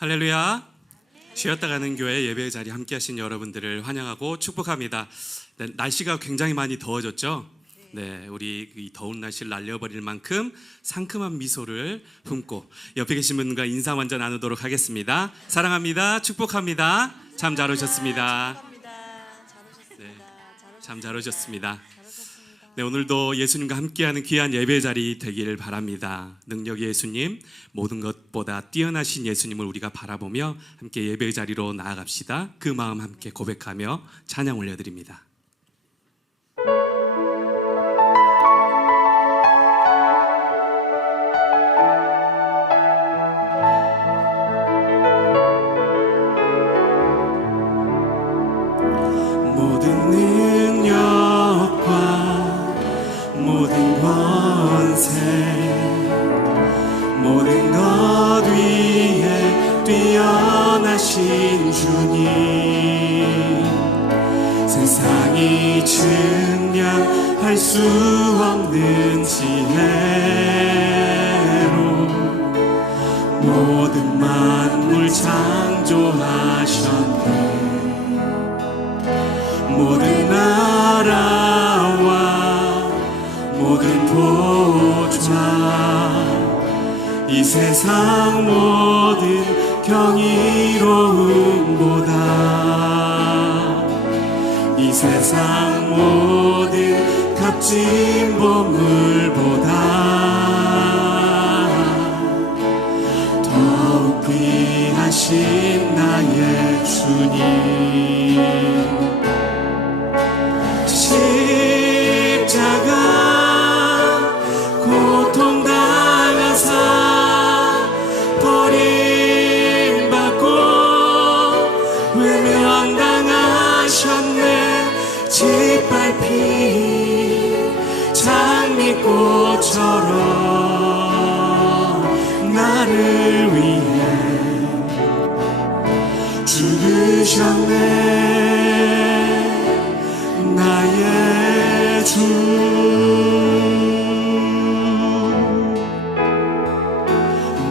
할렐루야. 쉬었다 가는 교회 예배의 자리 함께 하신 여러분들을 환영하고 축복합니다. 네, 날씨가 굉장히 많이 더워졌죠? 네, 우리 이 더운 날씨를 날려버릴 만큼 상큼한 미소를 품고 옆에 계신 분과 인사 먼저 나누도록 하겠습니다. 사랑합니다. 축복합니다. 참 잘 오셨습니다. 네, 참 잘 오셨습니다. 네, 오늘도 예수님과 함께하는 귀한 예배 자리 되기를 바랍니다. 능력의 예수님, 모든 것보다 뛰어나신 예수님을 우리가 바라보며 함께 예배 자리로 나아갑시다. 그 마음 함께 고백하며 찬양 올려드립니다. 모든 능력과 모든 권세 모든 것 위에 뛰어나신 주님 세상이 측량할 수 없는 지혜로 모든 만물 창조하셨네. 모든 나라와 모든 보좌 이 세상 모든 경이로움보다 이 세상 모든 값진 보물보다 더욱 귀하신 나의 주님 십자가 고통당하사 버림받고 외면당하셨네. 짓밟힌 장미꽃처럼 나를 위해 죽으셨네. 나의 주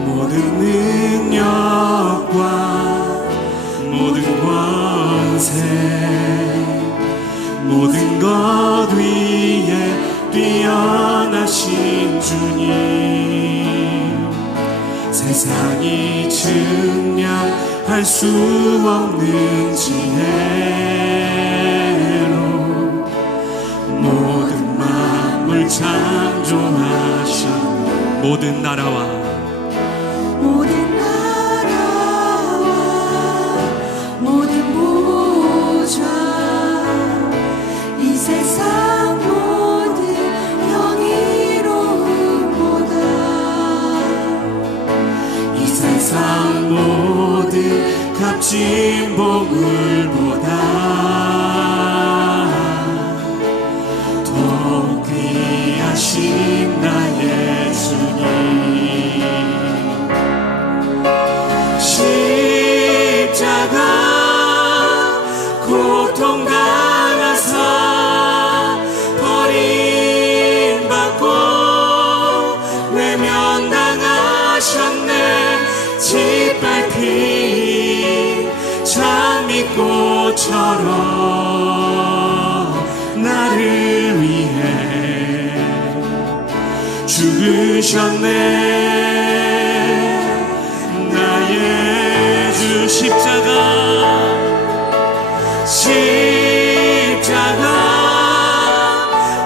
모든 능력과 모든 권세 모든 것 위에 뛰어나신 주님 세상이 측량할 수 없는 지혜로 모든 만물 창조하신 모든 나라와 모든 보좌 이 세상 모든 경이로움보다 이 세상 모든 값진 보물보다 더욱 귀하신 나의 주님 십자가 고통당하사 버림받고 외면당하셨네. 짓밟힌 장미꽃처럼 나를 위해 죽으셨네. 나의 주 십자가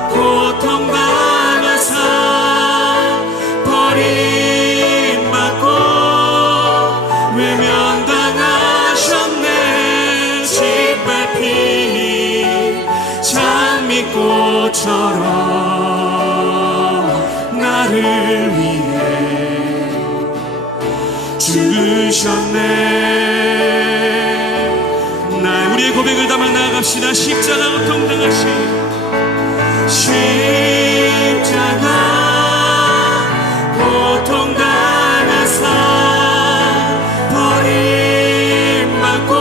고통당하사 버림받고 외면당하셨네. 짓밟힌 장미꽃처럼 나를 위해 죽으셨네. 우리의 고백을 담아 나아갑시다. 십자가 고통당하신 십자가 고통당하사 버림받고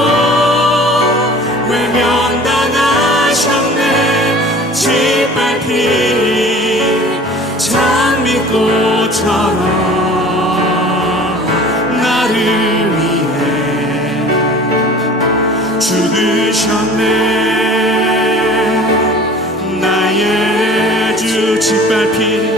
외면당하셨네. 짓밟힌 장미꽃처럼 나를 위해 주셨네. 나의 주 짓밟힌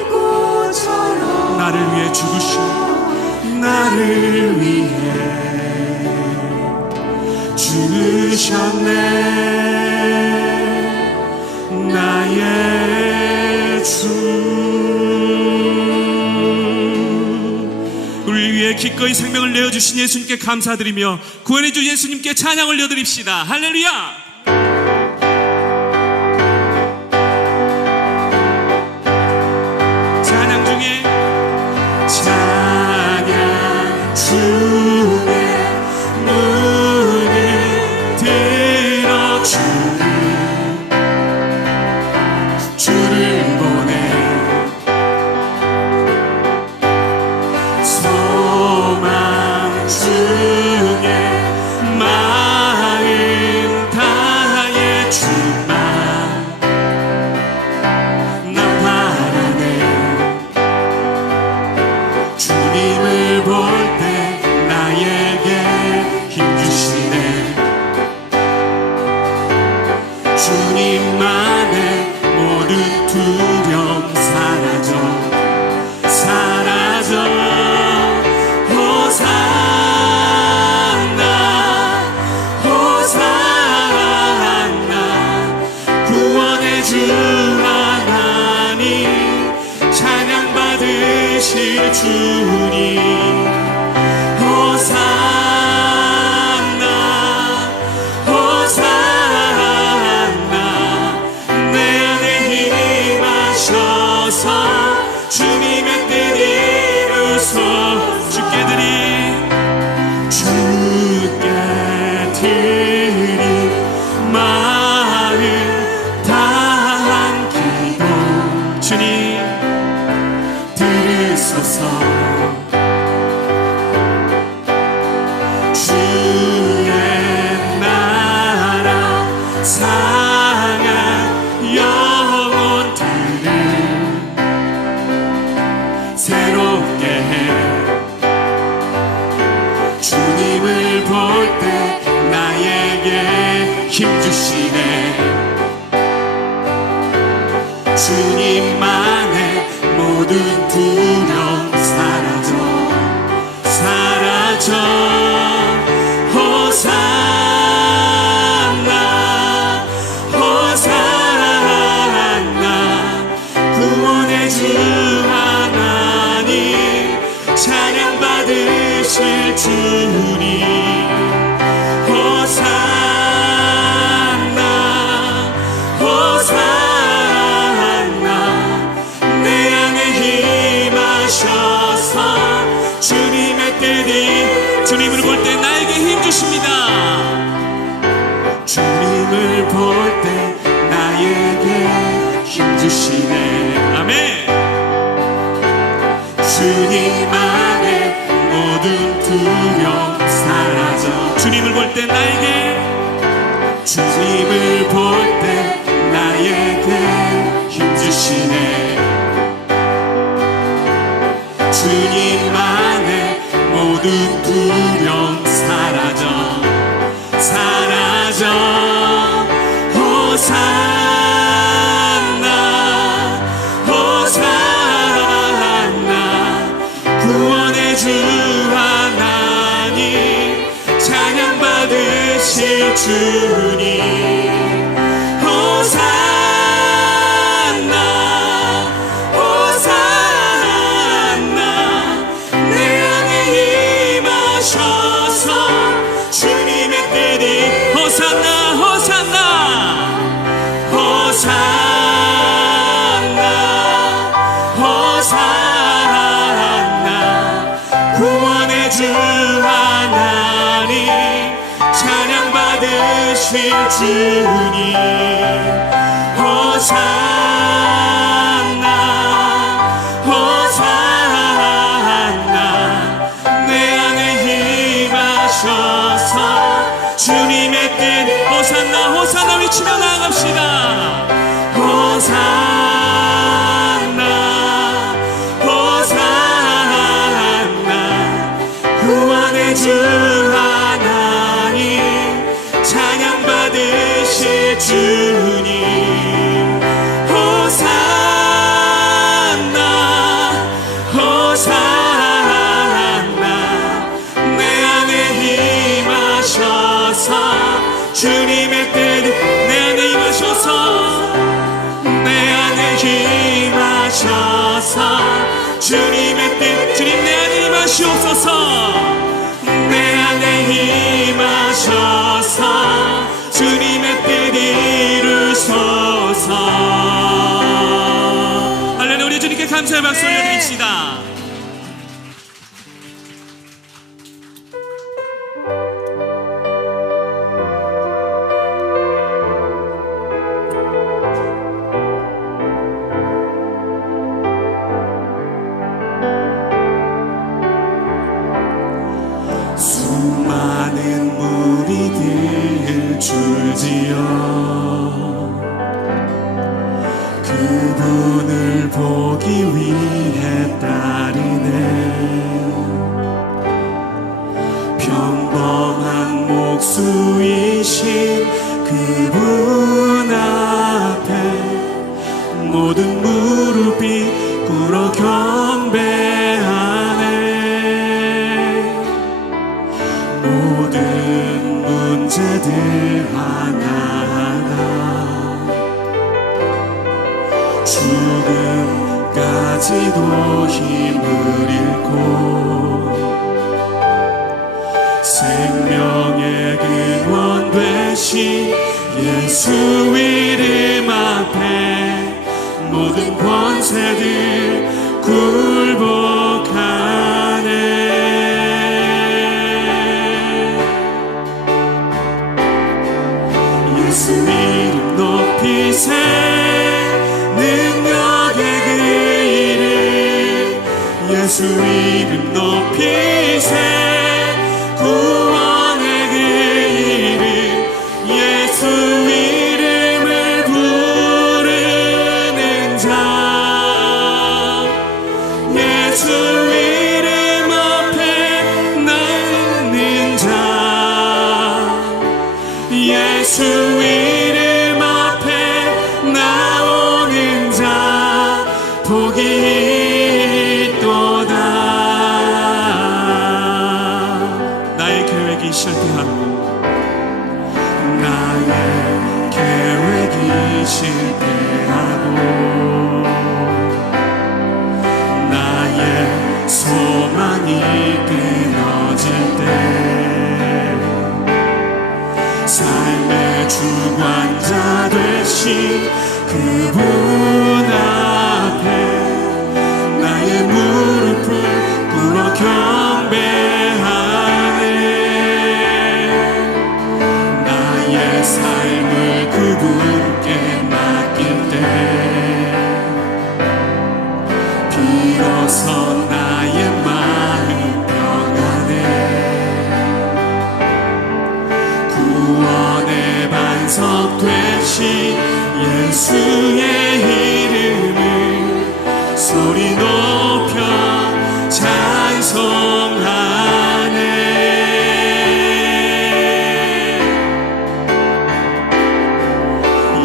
장미꽃처럼 나를 위해 죽으신 나를 위해 주셨네. 나의 주. 우리를 위해 기꺼이 생명을 내어주신 예수님께 감사드리며 구원의 주 예수님께 찬양 올려드립시다. 할렐루야. 찬양 중에 찬양 중에 문을 들어 주를 보내 소망 중에 마음 다해 주만 나 바라네. 주님을 볼 때 나에게 힘주시네. 주님만의 모든 두려움 사라져 호산나 호산나 구원의 주 하나님 찬양 받으실 주님 호산나 호산나 내 안에 힘하셔서 주님의 뜻 이루소. 주께 드린 마음 다한 기도 주님 들으소서. 주의 나라 상한 영혼들을 새롭게 해. 주님을 볼 때 나에게 힘주시네. 주님만의 모든 두려움 사라져 호산나 호산나 구원의 주 하나님 찬양 받으실 주님 호산나 호산나 내 안에 힘하셔서 주님의 뜻이 주님을 볼 때 나에게 힘주십니다. 주님을 볼 때 나에게 힘주시네. 아멘. 주님만의 모든 두려움 사라져 주님을 볼 때 나에게 주님을 볼 때 나에게 힘주시네. 주님만의 모든 두려움 사라져 호산나 호산나 구원의 주 하나님 찬양 받으실 주님 호산나 호산나 내 안에 힘하셔서 주님의 뜻이 호산나 호산나 호산나 호산나 구원의 주 하나님 찬양 받으실 주님 호산나 호산나 내 안에 힘하셔서 주님의 뜻 호산나 호산나 외치며 나아갑시다. 호산나 호산나 받으실 주님 호산나 호산나 내 안에 임하셔서 주님의 뜻 내 안에 임하셔서 내 안에 임하셔서 주님의 뜻 주님 내 안에 임하시옵소서 내 안에 임하셔서 주님의 뜻 이루소서. 할렐루야. 우리 주님께 감사의 박수 올려드립시다. 수많은 무리들 줄지어 그분을 보기 위해 따르네. 평범한 목수이신 그분 앞에 모든 무릎이 꿇어 경배하네. 모든 문제들 하나하나 죽음까지도 힘을 잃고 생명의 근원 되신 예수 이름 앞에 모든 권세들 굴복하네. 예수 이름 높이세 능력의 그 이름 예수 이름 높이세 구원의 그 이름 예수 이름을 부르는 자 예수 이름 앞에 나는 자 예수 이름 앞에 나오는 자 복이 있도다. 나의 계획이 실패하고 나의 계획이 실패하고 나의 소망이 끊어질 때 삶의 주관자 되신 그분 앞에 나의 무릎을 꿇어 경배하네. 나의 삶을 그분께 맡길 때 비로소 나의 마음 평안해. 구원의 반석 되신 예수의 이름을 소리 높여 찬송하네.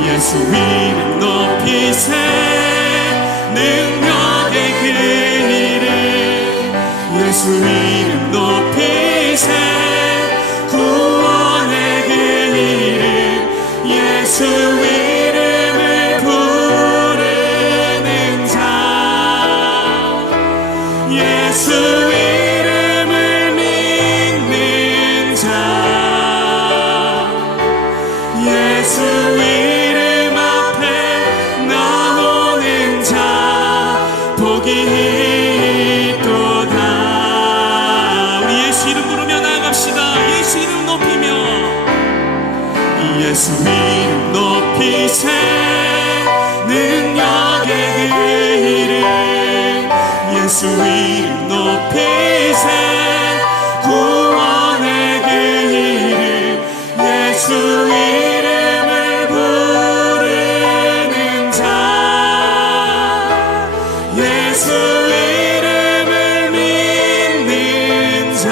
예수 이름 높이세 능력의 그 이름 예수 이름 높이세 구원의 그 이름 예수 이름을 부르는 자 예수 이름을 믿는 자 예수 이름 앞에 나오는 자 복이 있도다. 우리 예수 이름 부르며 나아갑시다. 예수 이름 높이며 예수 이름 높이세 능력의 그 이름 예수 이름 높이세 구원의 그 이름 예수 이름을 부르는 자 예수 이름을 믿는 자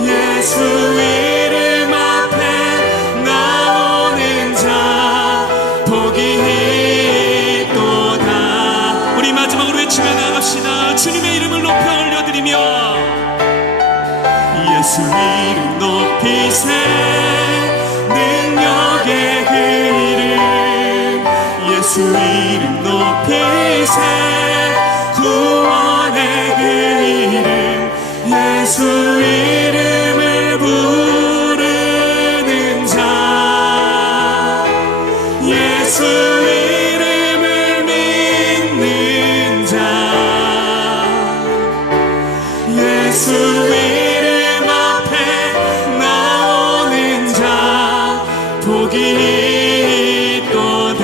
예수 이름 예수 이름 높이세 구원의 그 이름 예수 이름을 부르는 자 예수 이름을 믿는 자 예수 이름 앞에 나오는 자 복이 있도다.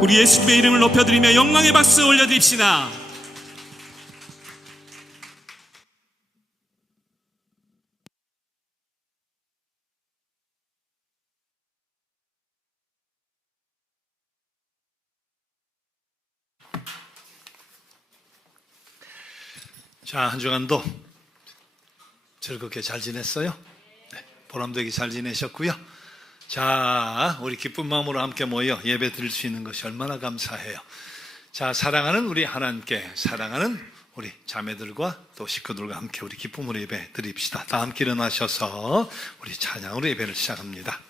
우리 예수님의 이름을 높여드리며 영광의 박수 올려드립시다. 자, 한 주간도 즐겁게 잘 지냈어요? 네, 보람되게 잘 지내셨고요. 자, 우리 기쁜 마음으로 함께 모여 예배 드릴 수 있는 것이 얼마나 감사해요. 자, 사랑하는 우리 하나님께 사랑하는 우리 자매들과 또 식구들과 함께 우리 기쁨으로 예배 드립시다. 다 함께 일어나셔서 우리 찬양으로 예배를 시작합니다.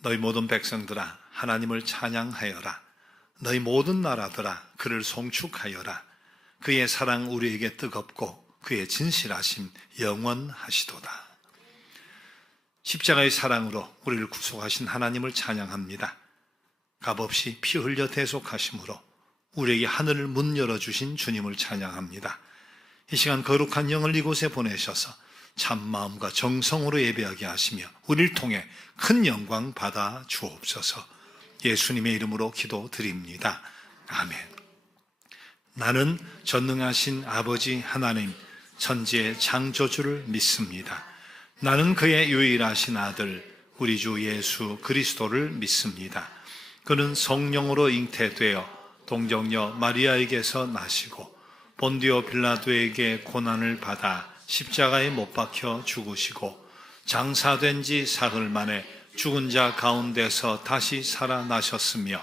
너희 모든 백성들아 하나님을 찬양하여라. 너희 모든 나라들아 그를 송축하여라. 그의 사랑 우리에게 뜨겁고 그의 진실하심 영원하시도다. 십자가의 사랑으로 우리를 구속하신 하나님을 찬양합니다. 값없이 피 흘려 대속하심으로 우리에게 하늘을 문 열어주신 주님을 찬양합니다. 이 시간 거룩한 영을 이곳에 보내셔서 참 마음과 정성으로 예배하게 하시며 우리를 통해 큰 영광 받아 주옵소서. 예수님의 이름으로 기도드립니다. 아멘. 나는 전능하신 아버지 하나님 천지의 창조주를 믿습니다. 나는 그의 유일하신 아들 우리 주 예수 그리스도를 믿습니다. 그는 성령으로 잉태되어 동정녀 마리아에게서 나시고 본디오 빌라도에게 고난을 받아 십자가에 못 박혀 죽으시고 장사된 지 사흘 만에 죽은 자 가운데서 다시 살아나셨으며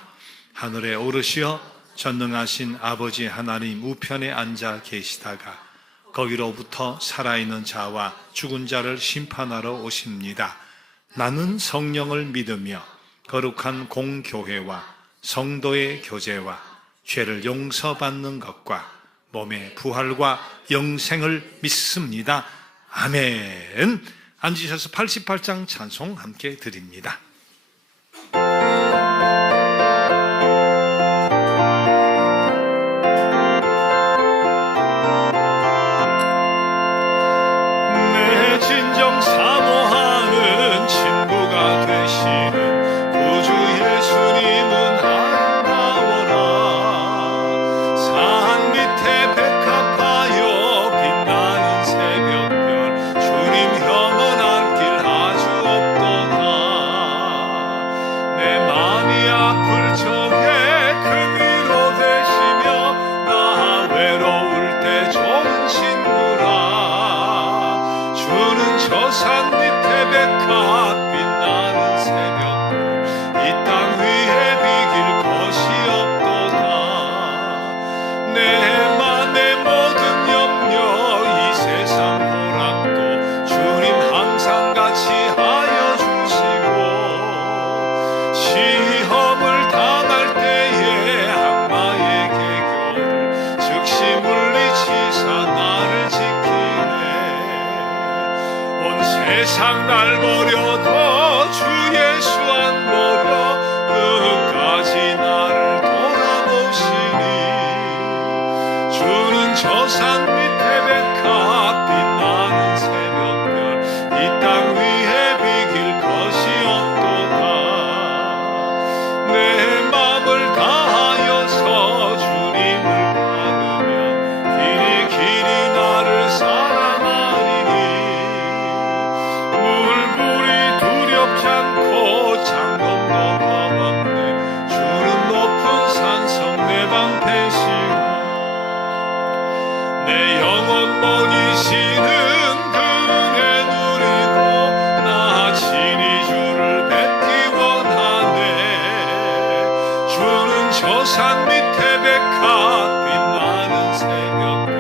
하늘에 오르시어 전능하신 아버지 하나님 우편에 앉아 계시다가 거기로부터 살아있는 자와 죽은 자를 심판하러 오십니다. 나는 성령을 믿으며 거룩한 공교회와 성도의 교제와 죄를 용서받는 것과 몸의 부활과 영생을 믿습니다. 아멘. 앉으셔서 88장 찬송 함께 드립니다. 내 진정 사모하는 친구가 되시는 구주 예수님은 아름다워라. 산 밑에 백합하여 빛나는 새벽별 주님 형은 알 길 아주 없도다. 세상 날 버려도 주 예수 안 버려 끝까지 나를 돌아보시니 주는 저 산 밑에 백합 빛나는 새벽별 이 땅 위에 비길 것이 없도다 내 맘을 다하여서 주님을 받으면 길이 길이 나를 사랑하리니 물불이 두렵지 않고 장검도 겁없네 주는 높은 산성 내 방패시고 내 영혼 먹이시는 그 은혜 누리고 나 친히 주를 뵙기 원하네 주는 저 산 밑에 백합 빛나는 새벽별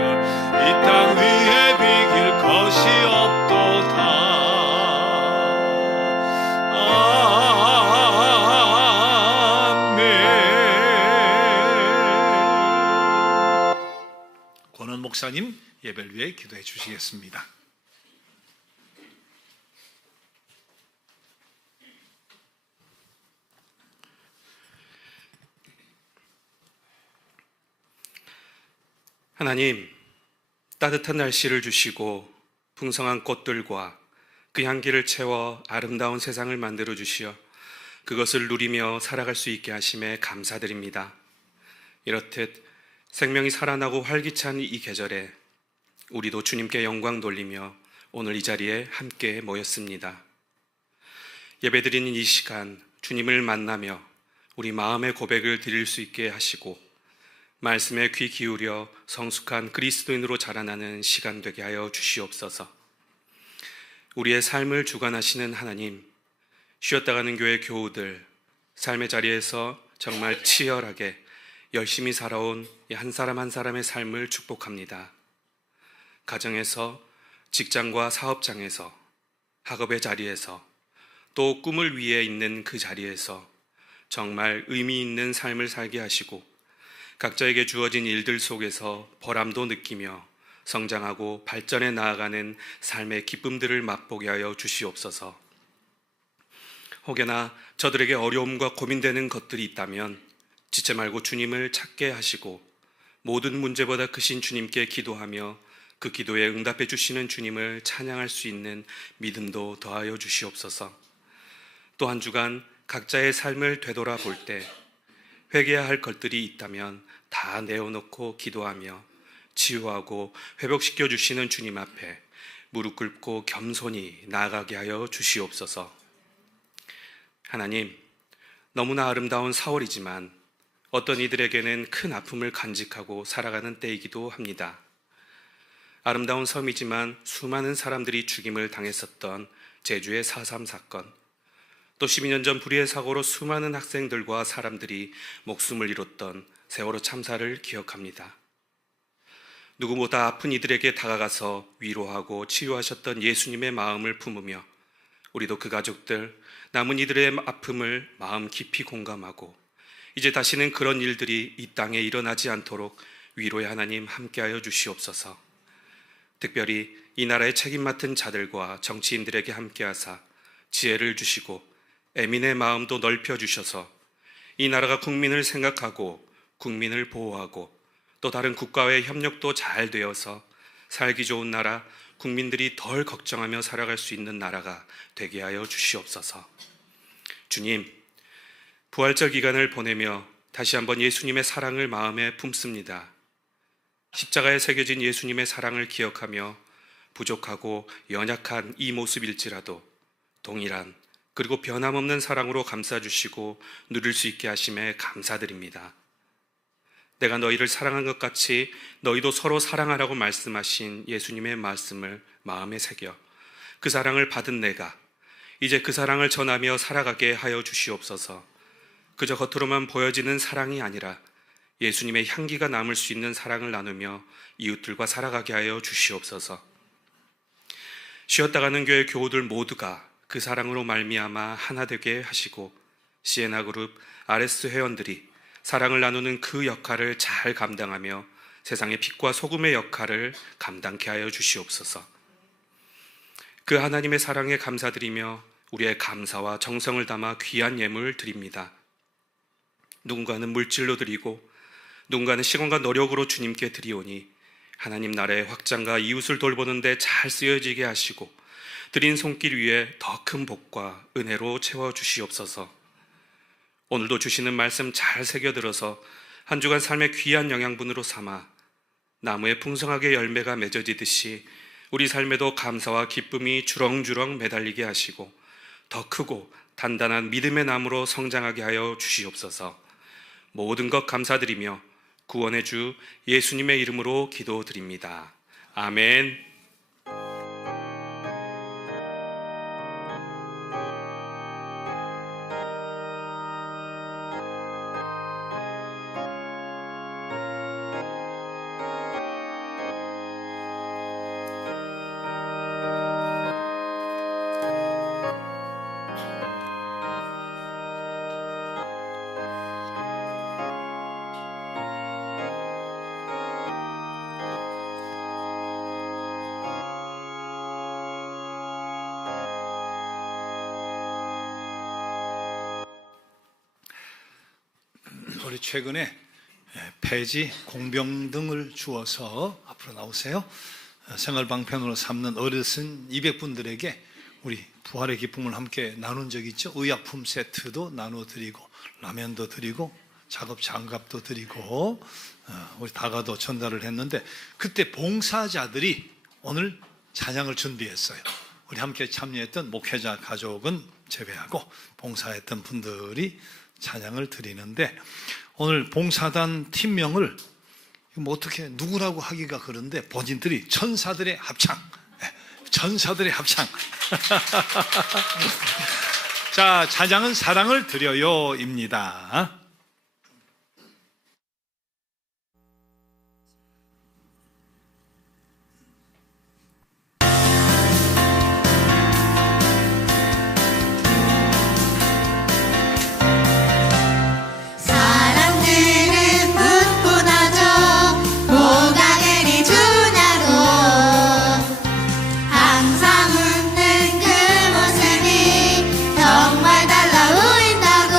이 땅 위에 비길 것이 없도다 아멘. 권원 목사님 예배를 위해 기도해 주시겠습니다. 하나님, 따뜻한 날씨를 주시고 풍성한 꽃들과 그 향기를 채워 아름다운 세상을 만들어 주시어 그것을 누리며 살아갈 수 있게 하심에 감사드립니다. 이렇듯 생명이 살아나고 활기찬 이 계절에 우리도 주님께 영광 돌리며 오늘 이 자리에 함께 모였습니다. 예배드리는 이 시간 주님을 만나며 우리 마음의 고백을 드릴 수 있게 하시고 말씀에 귀 기울여 성숙한 그리스도인으로 자라나는 시간 되게 하여 주시옵소서. 우리의 삶을 주관하시는 하나님, 쉬었다 가는 교회 교우들, 삶의 자리에서 정말 치열하게 열심히 살아온 이 한 사람 한 사람의 삶을 축복합니다. 가정에서, 직장과 사업장에서, 학업의 자리에서, 또 꿈을 위해 있는 그 자리에서 정말 의미 있는 삶을 살게 하시고 각자에게 주어진 일들 속에서 보람도 느끼며 성장하고 발전해 나아가는 삶의 기쁨들을 맛보게 하여 주시옵소서. 혹여나 저들에게 어려움과 고민되는 것들이 있다면 지체 말고 주님을 찾게 하시고 모든 문제보다 크신 주님께 기도하며 그 기도에 응답해 주시는 주님을 찬양할 수 있는 믿음도 더하여 주시옵소서. 또 한 주간 각자의 삶을 되돌아볼 때 회개해야 할 것들이 있다면 다 내어놓고 기도하며 치유하고 회복시켜 주시는 주님 앞에 무릎 꿇고 겸손히 나아가게 하여 주시옵소서. 하나님, 너무나 아름다운 4월이지만 어떤 이들에게는 큰 아픔을 간직하고 살아가는 때이기도 합니다. 아름다운 섬이지만 수많은 사람들이 죽임을 당했었던 제주의 4.3 사건, 또 12년 전 불의의 사고로 수많은 학생들과 사람들이 목숨을 잃었던 세월호 참사를 기억합니다. 누구보다 아픈 이들에게 다가가서 위로하고 치유하셨던 예수님의 마음을 품으며 우리도 그 가족들, 남은 이들의 아픔을 마음 깊이 공감하고 이제 다시는 그런 일들이 이 땅에 일어나지 않도록 위로의 하나님 함께하여 주시옵소서. 특별히 이 나라의 책임 맡은 자들과 정치인들에게 함께하사 지혜를 주시고 애민의 마음도 넓혀주셔서 이 나라가 국민을 생각하고 국민을 보호하고 또 다른 국가와의 협력도 잘 되어서 살기 좋은 나라, 국민들이 덜 걱정하며 살아갈 수 있는 나라가 되게 하여 주시옵소서. 주님, 부활절 기간을 보내며 다시 한번 예수님의 사랑을 마음에 품습니다. 십자가에 새겨진 예수님의 사랑을 기억하며 부족하고 연약한 이 모습일지라도 동일한 그리고 변함없는 사랑으로 감싸주시고 누릴 수 있게 하심에 감사드립니다. 내가 너희를 사랑한 것 같이 너희도 서로 사랑하라고 말씀하신 예수님의 말씀을 마음에 새겨 그 사랑을 받은 내가 이제 그 사랑을 전하며 살아가게 하여 주시옵소서. 그저 겉으로만 보여지는 사랑이 아니라 예수님의 향기가 남을 수 있는 사랑을 나누며 이웃들과 살아가게 하여 주시옵소서. 쉬었다 가는 교회 교우들 모두가 그 사랑으로 말미암아 하나 되게 하시고 시에나 그룹, RS 회원들이 사랑을 나누는 그 역할을 잘 감당하며 세상의 빛과 소금의 역할을 감당케 하여 주시옵소서. 그 하나님의 사랑에 감사드리며 우리의 감사와 정성을 담아 귀한 예물 드립니다. 누군가는 물질로 드리고 누군가는 시간과 노력으로 주님께 드리오니 하나님 나라의 확장과 이웃을 돌보는 데 잘 쓰여지게 하시고 드린 손길 위에 더 큰 복과 은혜로 채워주시옵소서. 오늘도 주시는 말씀 잘 새겨들어서 한 주간 삶의 귀한 영양분으로 삼아 나무에 풍성하게 열매가 맺어지듯이 우리 삶에도 감사와 기쁨이 주렁주렁 매달리게 하시고 더 크고 단단한 믿음의 나무로 성장하게 하여 주시옵소서. 모든 것 감사드리며 구원의 주 예수님의 이름으로 기도드립니다. 아멘. 우리 최근에 폐지, 공병 등을 주어서 앞으로 나오세요. 생활 방편으로 삼는 어르신 200분들에게 우리 부활의 기쁨을 함께 나눈 적이 있죠. 의약품 세트도 나눠드리고 라면도 드리고 작업 장갑도 드리고 우리 다가도 전달을 했는데 그때 봉사자들이 오늘 찬양을 준비했어요. 우리 함께 참여했던 목회자 가족은 제외하고 봉사했던 분들이 찬양을 드리는데 오늘 봉사단 팀명을 뭐 어떻게 누구라고 하기가 그런데 본인들이 천사들의 합창, 천사들의 합창. 자, 찬양은 사랑을 드려요입니다. 사람들은 묻곤 하죠. 뭐가 그리 주냐고. 항상 웃는 그 모습이 정말 달라 보인다고.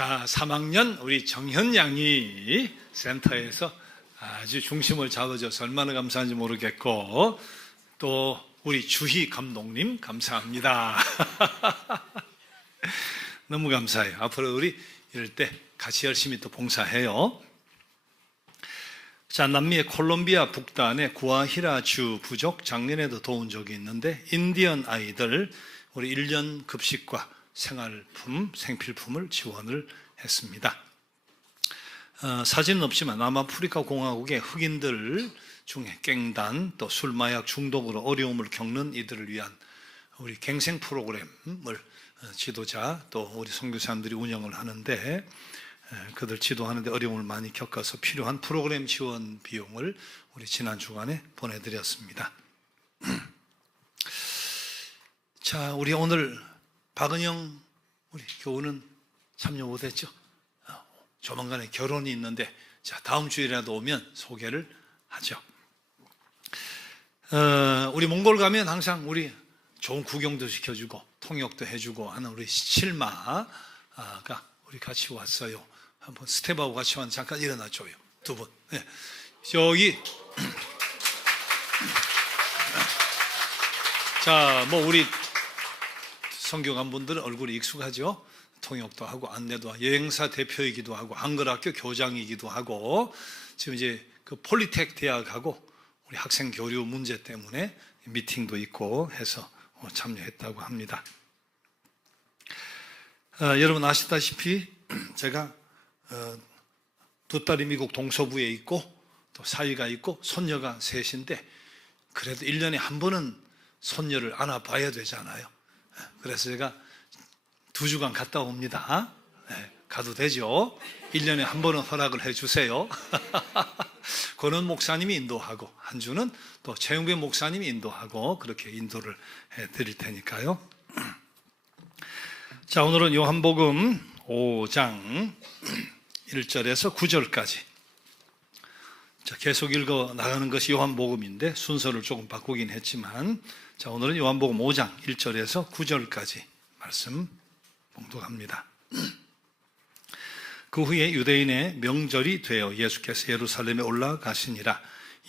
자, 3학년 우리 정현 양이 센터에서 아주 중심을 잡아줘서 얼마나 감사한지 모르겠고, 또 우리 주희 감독님 감사합니다. 너무 감사해요. 앞으로 우리 이럴 때 같이 열심히 또 봉사해요. 자, 남미의 콜롬비아 북단의 구아히라주 부족 작년에도 도운 적이 있는데, 인디언 아이들 우리 1년 급식과 생활품, 생필품을 지원을 했습니다. 사진은 없지만 남아프리카 공화국의 흑인들 중에 깽단, 또 술, 마약 중독으로 어려움을 겪는 이들을 위한 우리 갱생 프로그램을 지도자 또 우리 선교사님들이 운영을 하는데, 그들 지도하는데 어려움을 많이 겪어서 필요한 프로그램 지원 비용을 우리 지난 주간에 보내드렸습니다. 자, 우리 오늘 박은영 우리 교우는 참여 못했죠? 조만간에 결혼이 있는데, 자, 다음 주일이라도 오면 소개를 하죠. 우리 몽골 가면 항상 우리 좋은 구경도 시켜주고 통역도 해주고 하는 우리 실마가 우리 같이 왔어요. 한번 스텝하고 같이 왔는데 잠깐 일어나줘요. 두 분. 네. 여기 자, 뭐 우리 선교관 분들은 얼굴이 익숙하죠. 통역도 하고 안내도 하고 여행사 대표이기도 하고 한글학교 교장이기도 하고, 지금 이제 그 폴리텍 대학하고 우리 학생 교류 문제 때문에 미팅도 있고 해서 참여했다고 합니다. 여러분 아시다시피 제가 두 딸이 미국 동서부에 있고 또 사위가 있고 손녀가 셋인데, 그래도 1년에 한 번은 손녀를 안아봐야 되잖아요. 그래서 제가 2주간 갔다 옵니다. 가도 되죠? 1년에 한 번은 허락을 해주세요. 권원 목사님이 인도하고 한 주는 또 최영배 목사님이 인도하고 그렇게 인도를 해드릴 테니까요. 자, 오늘은 요한복음 5장 1절에서 9절까지 자, 계속 읽어 나가는 것이 요한복음인데 순서를 조금 바꾸긴 했지만, 자, 오늘은 요한복음 5장 1절에서 9절까지 말씀 봉독합니다. 그 후에 유대인의 명절이 되어 예수께서 예루살렘에 올라가시니라.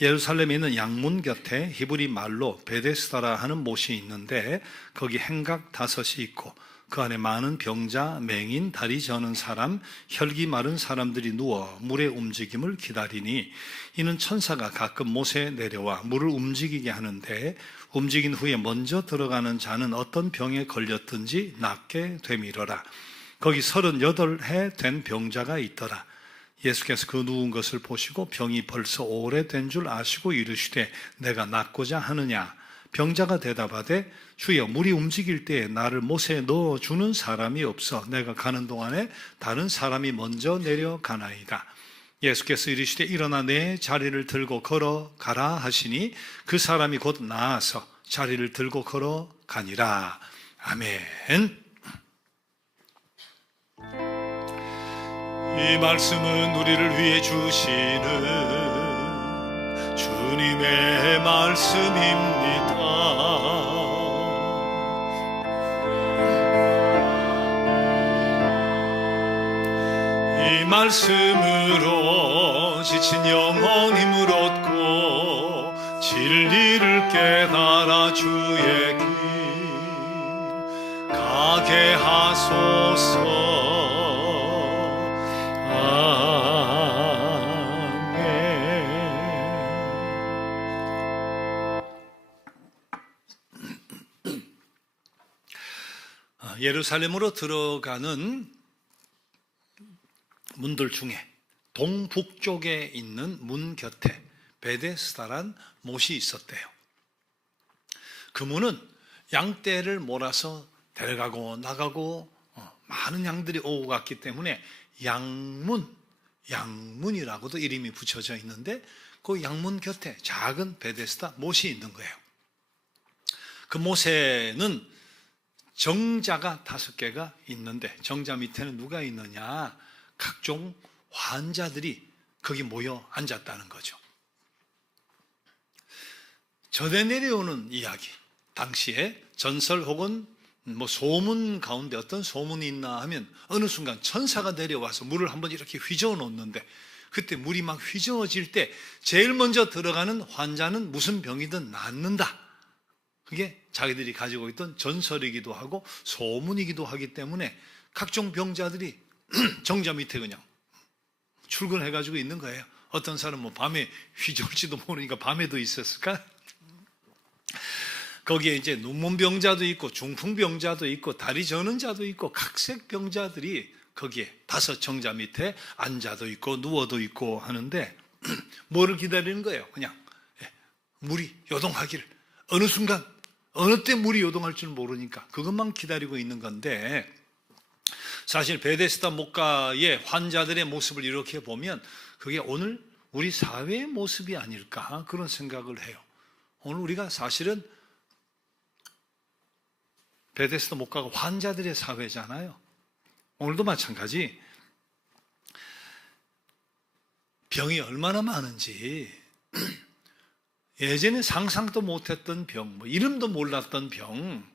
예루살렘에 있는 양문 곁에 히브리 말로 베데스다라 하는 못이 있는데, 거기 행각 5이 있고 그 안에 많은 병자, 맹인, 다리 저는 사람, 혈기 마른 사람들이 누워 물의 움직임을 기다리니, 이는 천사가 가끔 못에 내려와 물을 움직이게 하는데, 움직인 후에 먼저 들어가는 자는 어떤 병에 걸렸든지 낫게 되미러라. 거기 38해 된 병자가 있더라. 예수께서 그 누운 것을 보시고 병이 벌써 오래된 줄 아시고 이르시되 내가 낫고자 하느냐. 병자가 대답하되 주여, 물이 움직일 때에 나를 못에 넣어주는 사람이 없어 내가 가는 동안에 다른 사람이 먼저 내려가나이다. 예수께서 이르시되 일어나 내 자리를 들고 걸어가라 하시니 그 사람이 곧 나아서 자리를 들고 걸어가니라. 아멘. 이 말씀은 우리를 위해 주시는 주님의 말씀입니다. 이 말씀으로 지친 영혼 힘을 얻고 진리를 깨달아 주의 길 가게 하소서. 예루살렘으로 들어가는 문들 중에 동북쪽에 있는 문 곁에 베데스다란 못이 있었대요. 그 문은 양떼를 몰아서 데려가고 나가고 많은 양들이 오고 갔기 때문에 양문이라고도 이름이 붙여져 있는데, 그 양문 곁에 작은 베데스다 못이 있는 거예요. 그 못에는 정자가 5개가 있는데, 정자 밑에는 누가 있느냐? 각종 환자들이 거기 모여 앉았다는 거죠. 전해 내려오는 이야기, 당시에 전설 혹은 뭐 소문 가운데 어떤 소문이 있나 하면 어느 순간 천사가 내려와서 물을 한번 이렇게 휘저어 놓는데 그때 물이 막 휘저어질 때 제일 먼저 들어가는 환자는 무슨 병이든 낫는다. 그게 자기들이 가지고 있던 전설이기도 하고 소문이기도 하기 때문에 각종 병자들이 정자 밑에 그냥 출근해가지고 있는 거예요. 어떤 사람은 뭐 밤에 휘저을지도 모르니까 밤에도 있었을까? 거기에 이제 눈먼 병자도 있고 중풍 병자도 있고 다리 저는 자도 있고 각색 병자들이 거기에 5 정자 밑에 앉아도 있고 누워도 있고 하는데 뭐를 기다리는 거예요? 그냥 물이 요동하기를. 어느 순간 어느 때 물이 요동할 줄 모르니까 그것만 기다리고 있는 건데, 사실 베데스다 목가의 환자들의 모습을 이렇게 보면 그게 오늘 우리 사회의 모습이 아닐까 그런 생각을 해요. 오늘 우리가 사실은 베데스다 목가가 환자들의 사회잖아요. 오늘도 마찬가지. 병이 얼마나 많은지, 예전에 상상도 못했던 병, 뭐 이름도 몰랐던 병,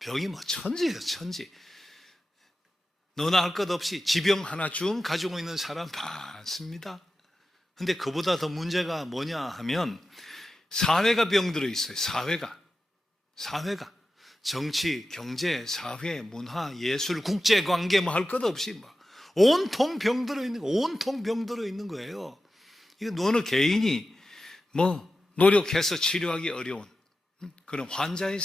병이 뭐 천지예요, 천지. 너나 할 것 없이 지병 하나 쭉 가지고 있는 사람 많습니다. 근데 그보다 더 문제가 뭐냐 하면 사회가 병들어 있어요. 사회가 정치, 경제, 사회, 문화, 예술, 국제관계 뭐 할 것 없이 막 온통 병들어 있는 거예요. 이거 어느 개인이 뭐 노력해서 치료하기 어려운 그런 환자의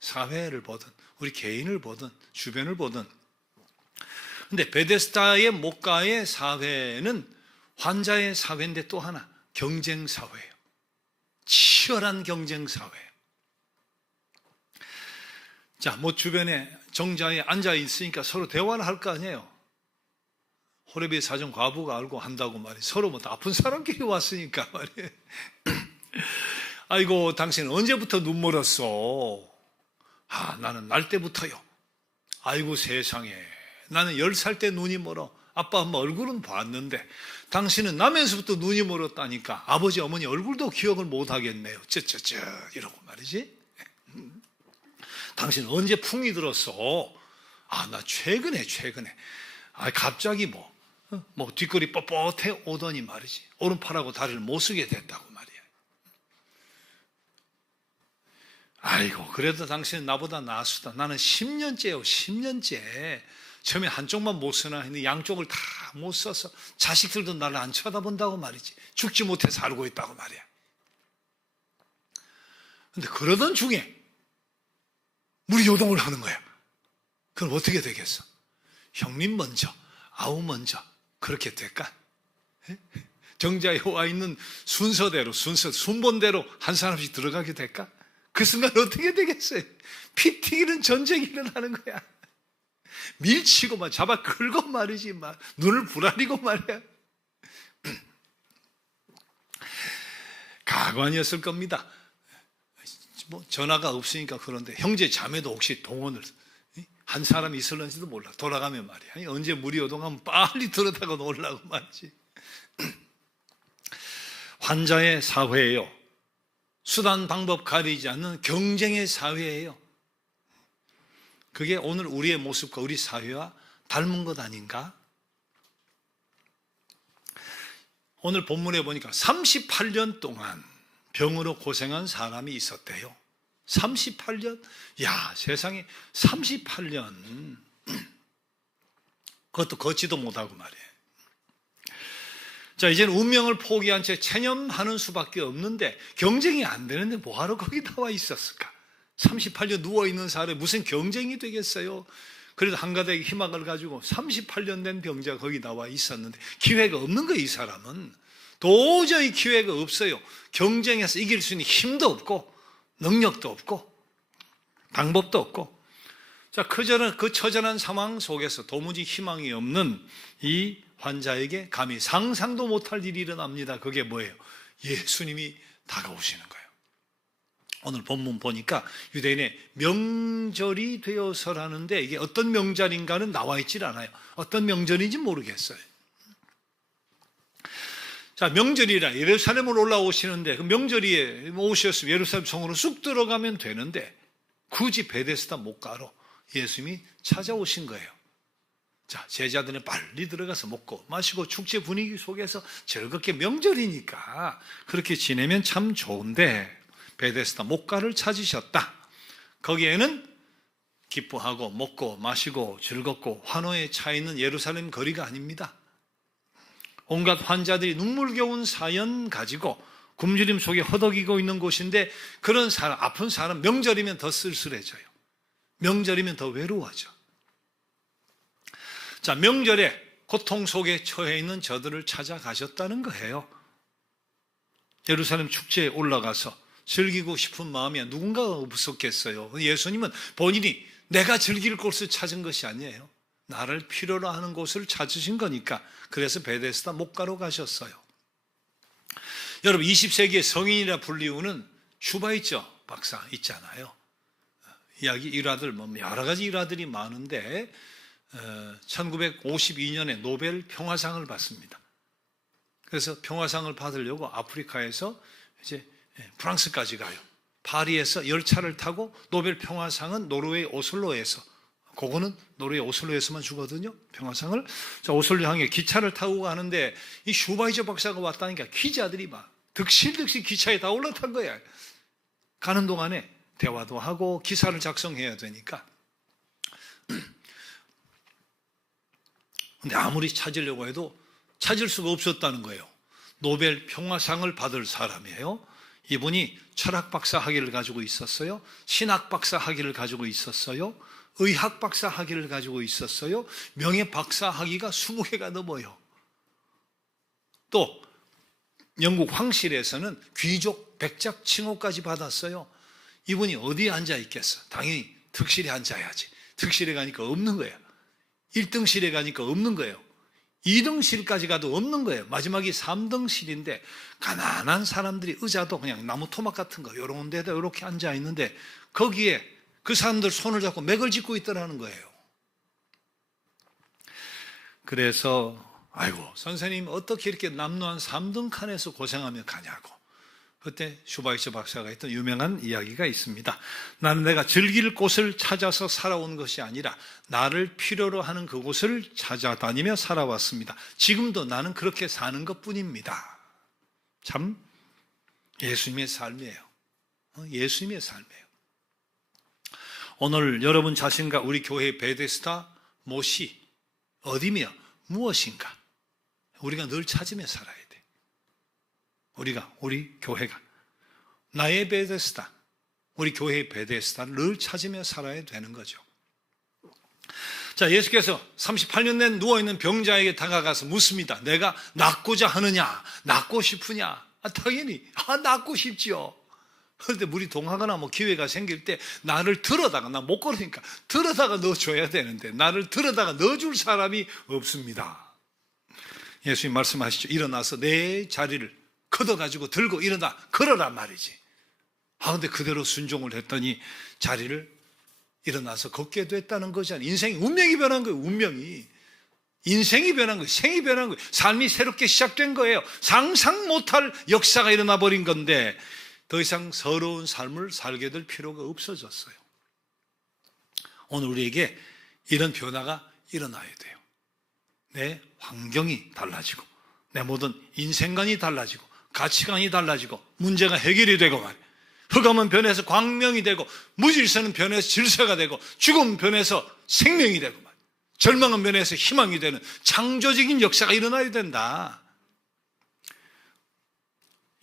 사회를 보든 우리 개인을 보든 주변을 보든. 근데 베데스다의 목가의 사회는 환자의 사회인데 또 하나 경쟁 사회예요. 치열한 경쟁 사회예요. 자, 뭐 주변에 정자에 앉아 있으니까 서로 대화를 할 거 아니에요. 호레비 사정 과부가 알고 한다고 말이에요. 서로 뭐 아픈 사람끼리 왔으니까 말이에요. 아이고, 당신 언제부터 눈 멀었어? 나는 날 때부터요. 아이고 세상에, 나는 10살 때 눈이 멀어. 아빠 엄마 얼굴은 봤는데 당신은 나면서부터 눈이 멀었다니까 아버지 어머니 얼굴도 기억을 못 하겠네요. 이러고 말이지. 당신 언제 풍이 들었어? 나 최근에. 갑자기 뭐 뒷골이 뻣뻣해 오더니 말이지. 오른팔하고 다리를 못 쓰게 됐다고 말이야. 아이고, 그래도 당신은 나보다 나았수다. 나는 10년째요, 10년째. 처음에 한쪽만 못 쓰나 했는데 양쪽을 다 못 써서 자식들도 나를 안 쳐다본다고 말이지. 죽지 못해 살고 있다고 말이야. 근데 그러던 중에 물이 요동을 하는 거야. 그럼 어떻게 되겠어? 형님 먼저, 아우 먼저 그렇게 될까? 정자에 와 있는 순번대로 한 사람씩 들어가게 될까? 그 순간 어떻게 되겠어요? 피 튀기는 전쟁이 일어나는 거야. 밀치고 막 잡아 끌고 말이지, 막 눈을 부라리고 말이야. 가관이었을 겁니다. 뭐 전화가 없으니까 그런데 형제 자매도 혹시 동원을 한 사람이 있을런지도 몰라. 돌아가면 말이야. 아니, 언제 물이 요동하면 빨리 들어다가 놓으려고 말이지. 환자의 사회예요. 수단 방법 가리지 않는 경쟁의 사회예요. 그게 오늘 우리의 모습과 우리 사회와 닮은 것 아닌가? 오늘 본문에 보니까 38년 동안 병으로 고생한 사람이 있었대요. 38년? 야, 세상에 38년. 그것도 걷지도 못하고 말이에요. 자, 이제는 운명을 포기한 채 체념하는 수밖에 없는데 경쟁이 안 되는데 뭐하러 거기 나와 있었을까? 38년 누워있는 사람에 무슨 경쟁이 되겠어요? 그래도 한가닥의 희망을 가지고 38년 된 병자가 거기 나와 있었는데 기회가 없는 거예요. 이 사람은 도저히 기회가 없어요. 경쟁에서 이길 수 있는 힘도 없고 능력도 없고 방법도 없고. 자, 그 처절한 상황 속에서 도무지 희망이 없는 이 환자에게 감히 상상도 못할 일이 일어납니다. 그게 뭐예요? 예수님이 다가오시는 거예요. 오늘 본문 보니까 유대인의 명절이 되어서라는데 이게 어떤 명절인가는 나와 있질 않아요. 어떤 명절인지 모르겠어요. 자, 명절이라 예루살렘을 올라오시는데 그 명절이 오셨으면 예루살렘 성으로 쑥 들어가면 되는데 굳이 베데스다 목가로 예수님이 찾아오신 거예요. 자, 제자들은 빨리 들어가서 먹고 마시고 축제 분위기 속에서 즐겁게 명절이니까 그렇게 지내면 참 좋은데 베데스다 목가를 찾으셨다. 거기에는 기뻐하고 먹고 마시고 즐겁고 환호에 차 있는 예루살렘 거리가 아닙니다. 온갖 환자들이 눈물겨운 사연 가지고 굶주림 속에 허덕이고 있는 곳인데 그런 사람, 아픈 사람 명절이면 더 쓸쓸해져요. 명절이면 더 외로워져. 자, 명절에 고통 속에 처해 있는 저들을 찾아가셨다는 거예요. 예루살렘 축제에 올라가서 즐기고 싶은 마음이 누군가가 없었겠어요. 예수님은 본인이 내가 즐길 곳을 찾은 것이 아니에요. 나를 필요로 하는 곳을 찾으신 거니까. 그래서 베데스다 목가로 가셨어요. 여러분, 20세기의 성인이라 불리우는 슈바이처 박사 있잖아요. 이야기 일화들, 여러 가지 일화들이 많은데 1952년에 노벨 평화상을 받습니다. 그래서 평화상을 받으려고 아프리카에서 이제 프랑스까지 가요. 파리에서 열차를 타고 노벨 평화상은 노르웨이 오슬로에서, 그거는 노르웨이 오슬로에서만 주거든요, 평화상을. 자, 오슬로 향해 기차를 타고 가는데 이 슈바이처 박사가 왔다니까 기자들이 막 득실득실 기차에 다 올라탄 거야. 가는 동안에 대화도 하고 기사를 작성해야 되니까. 근데 아무리 찾으려고 해도 찾을 수가 없었다는 거예요. 노벨 평화상을 받을 사람이에요. 이분이 철학 박사 학위를 가지고 있었어요. 신학 박사 학위를 가지고 있었어요. 의학 박사 학위를 가지고 있었어요. 명예 박사 학위가 20개가 넘어요. 또 영국 황실에서는 귀족 백작 칭호까지 받았어요. 이분이 어디에 앉아 있겠어? 당연히 득실에 앉아야지. 득실에 가니까 없는 거예요. 1등실에 가니까 없는 거예요. 2등실까지 가도 없는 거예요. 마지막이 3등실인데 가난한 사람들이 의자도 그냥 나무 토막 같은 거 이런 데다 이렇게 앉아 있는데 거기에 그 사람들 손을 잡고 맥을 짚고 있더라는 거예요. 그래서 아이고 선생님 어떻게 이렇게 남루한 3등 칸에서 고생하며 가냐고. 그때 슈바이처 박사가 했던 유명한 이야기가 있습니다. 나는 내가 즐길 곳을 찾아서 살아온 것이 아니라 나를 필요로 하는 그곳을 찾아다니며 살아왔습니다. 지금도 나는 그렇게 사는 것뿐입니다. 참 예수님의 삶이에요. 예수님의 삶이에요. 오늘 여러분 자신과 우리 교회의 베데스다 못이 어디며 무엇인가 우리가 늘 찾으며 살아야 돼. 우리 교회가 나의 베데스다, 우리 교회의 베데스다를 늘 찾으며 살아야 되는 거죠. 자, 예수께서 38년 된 누워있는 병자에게 다가가서 묻습니다. 내가 낫고자 하느냐? 낫고 싶으냐? 당연히 낫고 싶지요. 그런데 물이 동하거나 기회가 생길 때 나를 들어다가, 나 못 걸으니까 들어다가 넣어줘야 되는데 나를 들어다가 넣어줄 사람이 없습니다. 예수님 말씀하시죠. 일어나서 내 자리를 걷어가지고 들고 일어나 걸어란 말이지. 근데 그대로 순종을 했더니 자리를 일어나서 걷게 됐다는 거잖아요. 인생이, 운명이 변한 거예요. 운명이. 인생이 변한 거예요. 생이 변한 거예요. 삶이 새롭게 시작된 거예요. 상상 못할 역사가 일어나 버린 건데 더 이상 서러운 삶을 살게 될 필요가 없어졌어요. 오늘 우리에게 이런 변화가 일어나야 돼요. 내 환경이 달라지고 내 모든 인생관이 달라지고 가치관이 달라지고 문제가 해결이 되고 말이에요. 흑암은 변해서 광명이 되고 무질서는 변해서 질서가 되고 죽음은 변해서 생명이 되고 말이에요. 절망은 변해서 희망이 되는 창조적인 역사가 일어나야 된다.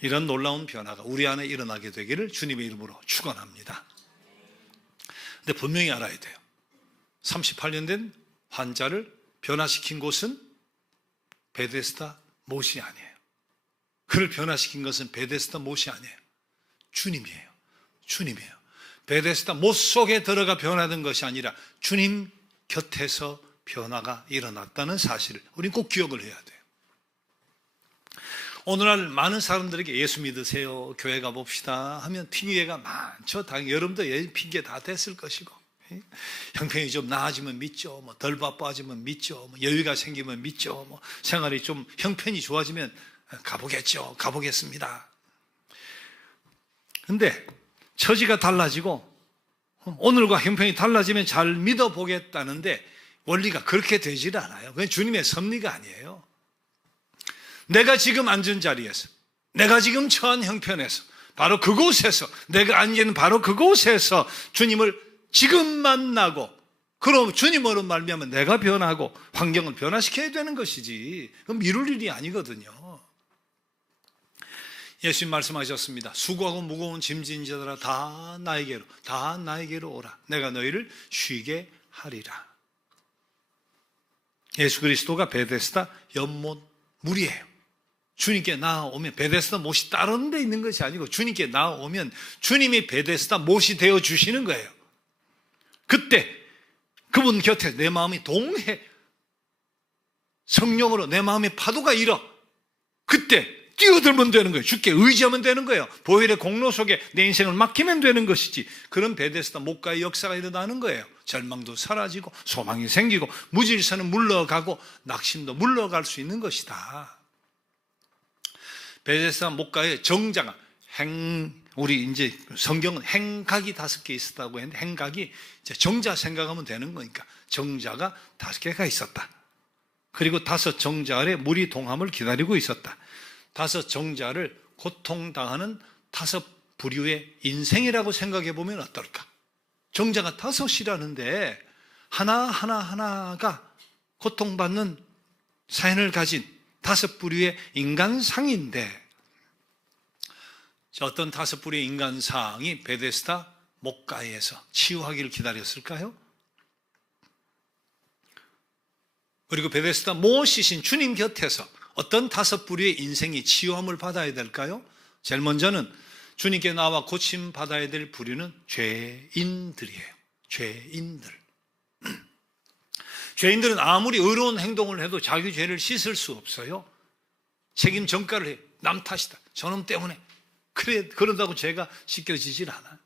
이런 놀라운 변화가 우리 안에 일어나게 되기를 주님의 이름으로 축원합니다. 근데 분명히 알아야 돼요. 38년 된 환자를 변화시킨 곳은 베데스다 못이 아니에요. 그를 변화시킨 것은 베데스다 못이 아니에요. 주님이에요. 주님이에요. 베데스다 못 속에 들어가 변화된 것이 아니라 주님 곁에서 변화가 일어났다는 사실을 우리는 꼭 기억을 해야 돼요. 오늘날 많은 사람들에게 예수 믿으세요, 교회 가봅시다 하면 핑계가 많죠. 당연히 여러분도 핑계 다 됐을 것이고, 형편이 좀 나아지면 믿죠, 덜 바빠지면 믿죠, 여유가 생기면 믿죠, 생활이 좀 형편이 좋아지면 가보겠죠, 가보겠습니다. 근데 처지가 달라지고 오늘과 형편이 달라지면 잘 믿어보겠다는데 원리가 그렇게 되질 않아요. 그건 주님의 섭리가 아니에요. 내가 지금 앉은 자리에서, 내가 지금 처한 형편에서, 바로 그곳에서, 내가 앉은 바로 그곳에서 주님을 지금 만나고, 그럼 주님으로 말미암아 내가 변하고 환경을 변화시켜야 되는 것이지, 그건 미룰 일이 아니거든요. 예수님 말씀하셨습니다. 수고하고 무거운 짐진 자들아 다 나에게로 오라. 내가 너희를 쉬게 하리라. 예수 그리스도가 베데스다 연못 물이에요. 주님께 나아오면 베데스다 못이 다른 데 있는 것이 아니고 주님께 나아오면 주님이 베데스다 못이 되어 주시는 거예요. 그때 그분 곁에 내 마음이 동해, 성령으로 내 마음의 파도가 일어. 그때 뛰어들면 되는 거예요. 주께 의지하면 되는 거예요. 보혈의 공로 속에 내 인생을 맡기면 되는 것이지. 그런 베데스다 목가의 역사가 일어나는 거예요. 절망도 사라지고 소망이 생기고 무질서는 물러가고 낙심도 물러갈 수 있는 것이다. 베데스다 목가의 정자가 우리 이제 성경은 행각이 5개 있었다고 했는데 행각이 이제 정자 생각하면 되는 거니까 정자가 5개가 있었다. 그리고 5 정자 아래 물이 동함을 기다리고 있었다. 5 정자를 고통당하는 5 부류의 인생이라고 생각해 보면 어떨까? 정자가 5이라는데 하나가 고통받는 사연을 가진 5 부류의 인간상인데 어떤 5 부류의 인간상이 베데스다 목가에서 치유하기를 기다렸을까요? 그리고 베데스다 못이신 주님 곁에서 어떤 5 부류의 인생이 치유함을 받아야 될까요? 제일 먼저는 주님께 나와 고침 받아야 될 부류는 죄인들이에요. 죄인들. 죄인들은 아무리 의로운 행동을 해도 자기 죄를 씻을 수 없어요. 책임 전가를 해요. 남 탓이다. 저놈 때문에. 그런다고 죄가 씻겨지질 않아요.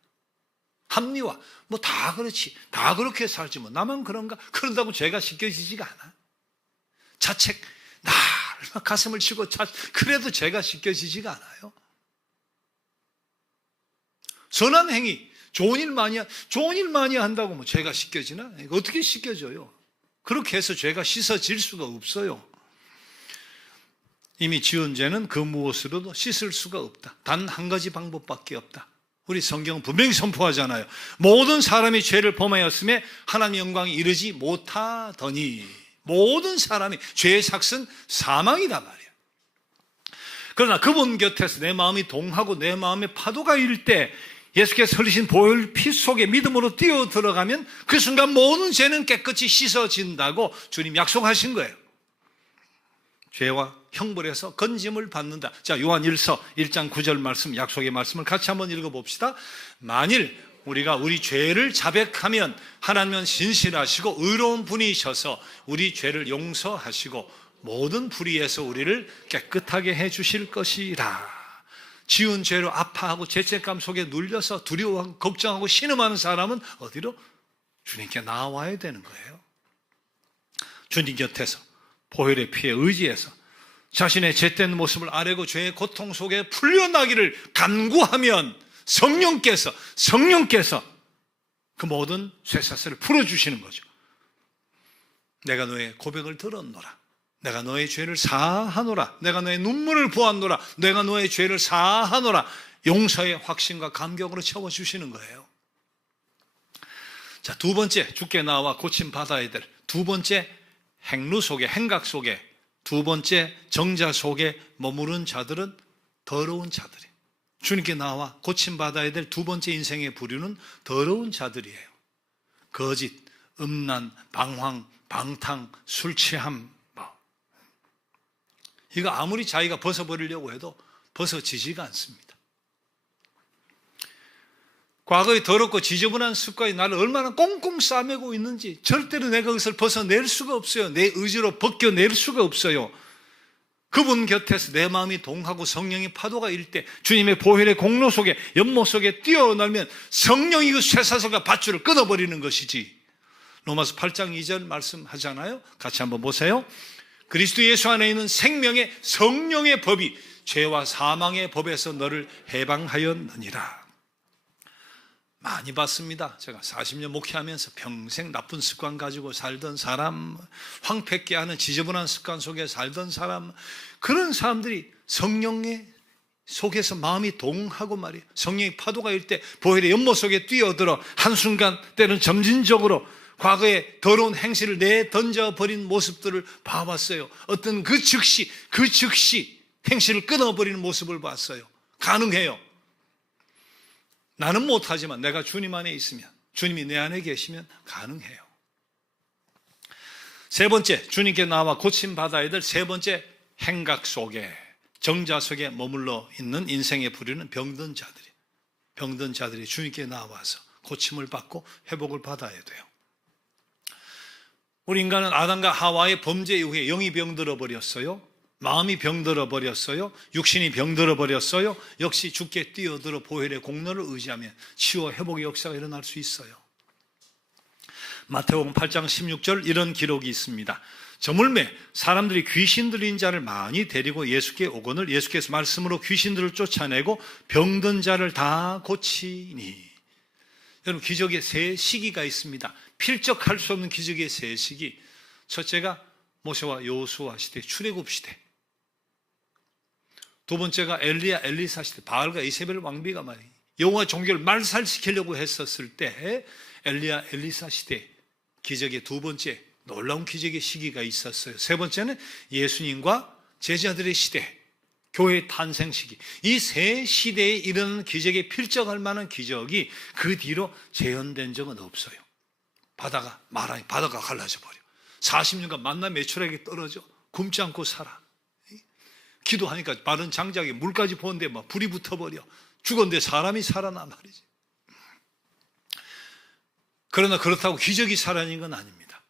합리화. 뭐 다 그렇지. 다 그렇게 살지 뭐. 나만 그런가? 그런다고 죄가 씻겨지지가 않아요. 자책. 나 가슴을 치고 그래도 죄가 씻겨지지가 않아요. 선한 행위, 좋은 일 많이 한다고 뭐 죄가 씻겨지나? 어떻게 씻겨져요? 그렇게 해서 죄가 씻어질 수가 없어요. 이미 지은 죄는 그 무엇으로도 씻을 수가 없다. 단 한 가지 방법밖에 없다. 우리 성경은 분명히 선포하잖아요. 모든 사람이 죄를 범하였음에 하나님의 영광이 이르지 못하더니 모든 사람이 죄의 삭은 사망이다 말이에요. 그러나 그분 곁에서 내 마음이 동하고 내 마음의 파도가 일 때 예수께서 흘리신 보혈 피 속에 믿음으로 뛰어 들어가면 그 순간 모든 죄는 깨끗이 씻어진다고 주님 약속하신 거예요. 죄와 형벌에서 건짐을 받는다. 자, 요한 1서 1장 9절 말씀, 약속의 말씀을 같이 한번 읽어봅시다. 만일 우리가 우리 죄를 자백하면 하나님은 신실하시고 의로운 분이셔서 우리 죄를 용서하시고 모든 불의에서 우리를 깨끗하게 해주실 것이라. 지은 죄로 아파하고 죄책감 속에 눌려서 두려워하고 걱정하고 신음하는 사람은 어디로? 주님께 나와야 되는 거예요. 주님 곁에서 보혈의 피에 의지해서 자신의 죄된 모습을 아뢰고 죄의 고통 속에 풀려나기를 간구하면 성령께서 그 모든 쇠사슬을 풀어주시는 거죠. 내가 너의 고백을 들었노라. 내가 너의 죄를 사하노라. 내가 너의 눈물을 보았노라. 내가 너의 죄를 사하노라. 용서의 확신과 감격으로 채워주시는 거예요. 자, 2번째, 주께 나와 고침받아야 될 2번째 행루 속에, 행각 속에, 2번째 정자 속에 머무른 자들은 더러운 자들이에요. 주님께 나와 고침받아야 될 2번째 인생의 부류는 더러운 자들이에요. 거짓, 음란, 방황, 방탕, 술 취함. 이거 아무리 자기가 벗어버리려고 해도 벗어지지가 않습니다. 과거의 더럽고 지저분한 습관이 나를 얼마나 꽁꽁 싸매고 있는지 절대로 내가 그것을 벗어낼 수가 없어요. 내 의지로 벗겨낼 수가 없어요. 그분 곁에서 내 마음이 동하고 성령의 파도가 일 때 주님의 보혈의 공로 속에, 연못 속에 뛰어놀면 성령이 그 쇠사슬과 밧줄을 끊어버리는 것이지. 로마서 8장 2절 말씀하잖아요. 같이 한번 보세요. 그리스도 예수 안에 있는 생명의 성령의 법이 죄와 사망의 법에서 너를 해방하였느니라. 많이 봤습니다. 제가 40년 목회하면서 평생 나쁜 습관 가지고 살던 사람, 황폐케 하는 지저분한 습관 속에 살던 사람, 그런 사람들이 성령의 속에서 마음이 동하고 말이에요. 성령의 파도가 일 때 보혈의 연못 속에 뛰어들어 한순간 때는 점진적으로 과거의 더러운 행실을 내던져버린 모습들을 봐왔어요. 어떤 그 즉시 행실을 끊어버리는 모습을 봤어요. 가능해요. 나는 못하지만 내가 주님 안에 있으면, 주님이 내 안에 계시면 가능해요. 세 번째, 주님께 나와 고침받아야 될 세 번째 행각 속에, 정자 속에 머물러 있는 인생의 부류는 병든 자들이 주님께 나와서 고침을 받고 회복을 받아야 돼요. 우리 인간은 아담과 하와의 범죄 이후에 영이 병들어 버렸어요. 마음이 병들어 버렸어요. 육신이 병들어 버렸어요. 역시 주께 뛰어들어 보혈의 공로를 의지하면 치유와 회복의 역사가 일어날 수 있어요. 마태복음 8장 16절 이런 기록이 있습니다. 저물매 사람들이 귀신 들린 자를 많이 데리고 예수께 오거늘 예수께서 말씀으로 귀신들을 쫓아내고 병든 자를 다 고치니. 여러분, 기적의 세 시기가 있습니다. 필적할 수 없는 기적의 세 시기. 첫째가 모세와 여호수아 시대, 출애굽 시대. 두 번째가 엘리야 엘리사 시대, 바알과 이세벨 왕비가 말이에요. 여호와 종교를 말살시키려고 했었을 때 엘리야 엘리사 시대, 기적의 두 번째 놀라운 기적의 시기가 있었어요. 세 번째는 예수님과 제자들의 시대, 교회의 탄생 시기. 이 세 시대에 이르는 기적에 필적할 만한 기적이 그 뒤로 재현된 적은 없어요. 바다가 갈라져 버려. 40년간 만나 매출액이 떨어져. 굶지 않고 살아. 기도하니까 마른 장작에 물까지 부었는데 막 불이 붙어버려. 죽었는데 사람이 살아나 말이지. 그러나 그렇다고 기적이 살아난 건 아닙니다.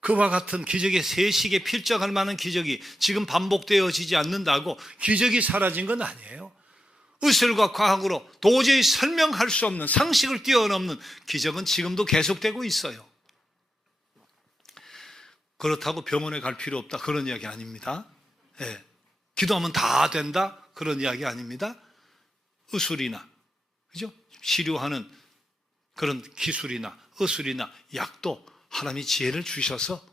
그와 같은 기적의 세 시기에 필적할 만한 기적이 지금 반복되어지지 않는다고 기적이 사라진 건 아니에요. 의술과 과학으로 도저히 설명할 수 없는, 상식을 뛰어넘는 기적은 지금도 계속되고 있어요. 그렇다고 병원에 갈 필요 없다, 그런 이야기 아닙니다. 예. 기도하면 다 된다, 그런 이야기 아닙니다. 의술이나, 그죠? 치료하는 그런 기술이나 의술이나 약도 하나님이 지혜를 주셔서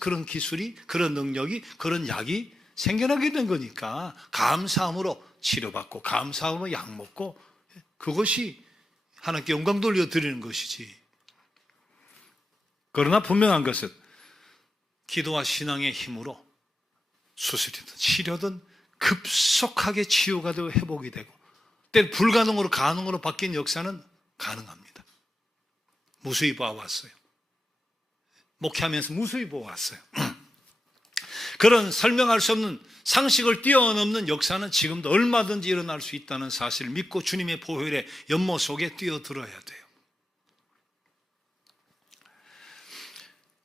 그런 기술이, 그런 능력이, 그런 약이 생겨나게 된 거니까 감사함으로 치료받고 감사함으로 약 먹고, 그것이 하나님께 영광 돌려드리는 것이지. 그러나 분명한 것은 기도와 신앙의 힘으로 수술이든 치료든 급속하게 치유가 되고 회복이 되고, 때는 불가능으로 가능으로 바뀐 역사는 가능합니다. 무수히 봐왔어요. 목회하면서 무수히 보았어요. 그런 설명할 수 없는, 상식을 뛰어넘는 역사는 지금도 얼마든지 일어날 수 있다는 사실을 믿고 주님의 보혈의 연못 속에 뛰어들어야 돼요.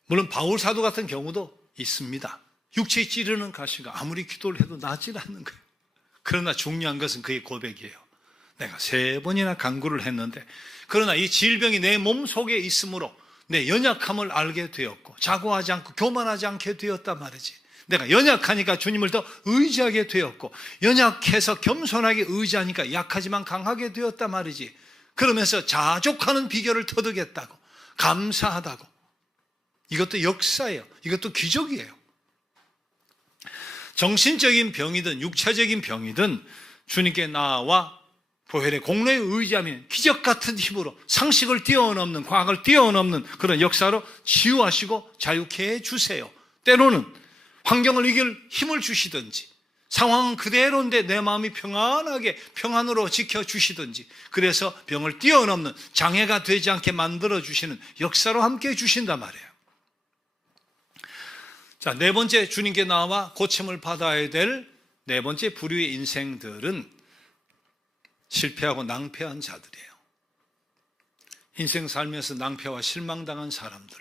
물론 바울 사도 같은 경우도 있습니다. 육체에 찌르는 가시가 아무리 기도를 해도 낫질 않는 거예요. 그러나 중요한 것은 그의 고백이에요. 내가 3번이나 간구를 했는데, 그러나 이 질병이 내 몸 속에 있으므로 내 연약함을 알게 되었고 자고하지 않고 교만하지 않게 되었단 말이지. 내가 연약하니까 주님을 더 의지하게 되었고, 연약해서 겸손하게 의지하니까 약하지만 강하게 되었단 말이지. 그러면서 자족하는 비결을 터득했다고, 감사하다고. 이것도 역사예요. 이것도 기적이에요. 정신적인 병이든 육체적인 병이든 주님께 나와 보혈의 공로에 의지하면 기적 같은 힘으로 상식을 뛰어넘는, 과학을 뛰어넘는 그런 역사로 치유하시고 자유케 해주세요. 때로는 환경을 이길 힘을 주시든지, 상황은 그대로인데 내 마음이 평안으로 지켜주시든지, 그래서 병을 뛰어넘는, 장애가 되지 않게 만들어주시는 역사로 함께 해주신단 말이에요. 자, 네 번째, 주님께 나와 고침을 받아야 될 네 번째 부류의 인생들은 실패하고 낭패한 자들이에요. 인생 살면서 낭패와 실망당한 사람들,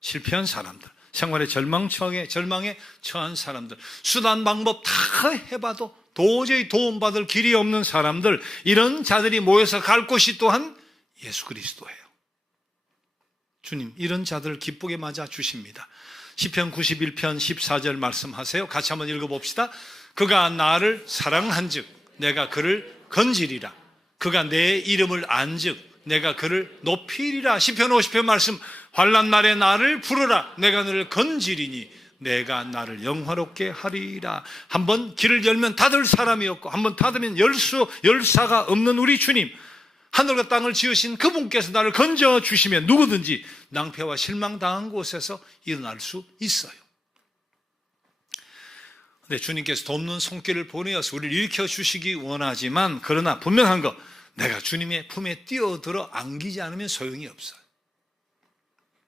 실패한 사람들, 생활의 절망에 처한 사람들, 수단 방법 다 해봐도 도저히 도움받을 길이 없는 사람들, 이런 자들이 모여서 갈 곳이 또한 예수 그리스도예요. 주님 이런 자들을 기쁘게 맞아 주십니다. 시편 91편 14절 말씀하세요. 같이 한번 읽어봅시다. 그가 나를 사랑한즉 내가 그를 건지리라. 그가 내 이름을 안즉 내가 그를 높이리라. 시편 50편 말씀, 환난 날에 나를 부르라. 내가 너를 건지리니 내가 나를 영화롭게 하리라. 한번 길을 열면 닫을 사람이 없고 한번 닫으면 열사가 없는 우리 주님, 하늘과 땅을 지으신 그분께서 나를 건져 주시면 누구든지 낭패와 실망당한 곳에서 일어날 수 있어요. 근데 주님께서 돕는 손길을 보내어서 우리를 일으켜 주시기 원하지만, 그러나 분명한 거, 내가 주님의 품에 뛰어들어 안기지 않으면 소용이 없어요.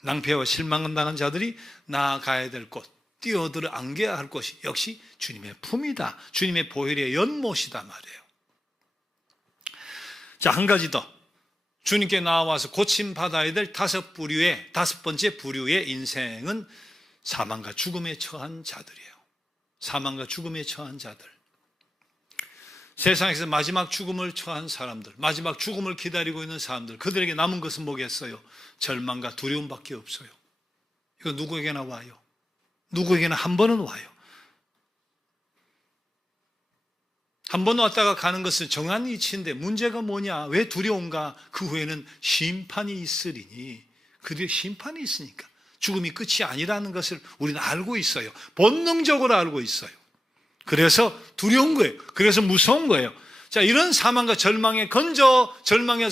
낭패와 실망을 당한 자들이 나아가야 될 곳, 뛰어들어 안겨야 할 곳이 역시 주님의 품이다. 주님의 보혈의 연못이다 말이에요. 자, 한 가지 더. 주님께 나와서 고침받아야 될 다섯 번째 부류의 인생은 사망과 죽음에 처한 자들이에요. 사망과 죽음에 처한 자들. 세상에서 마지막 죽음을 처한 사람들, 마지막 죽음을 기다리고 있는 사람들, 그들에게 남은 것은 뭐겠어요? 절망과 두려움밖에 없어요. 이거 누구에게나 와요. 누구에게나 한 번은 와요. 한 번 왔다가 가는 것은 정한 이치인데 문제가 뭐냐? 왜 두려운가? 그 후에는 심판이 있으리니, 그 뒤에 심판이 있으니까 죽음이 끝이 아니라는 것을 우리는 알고 있어요. 본능적으로 알고 있어요. 그래서 두려운 거예요. 그래서 무서운 거예요. 자, 이런 사망과 절망에서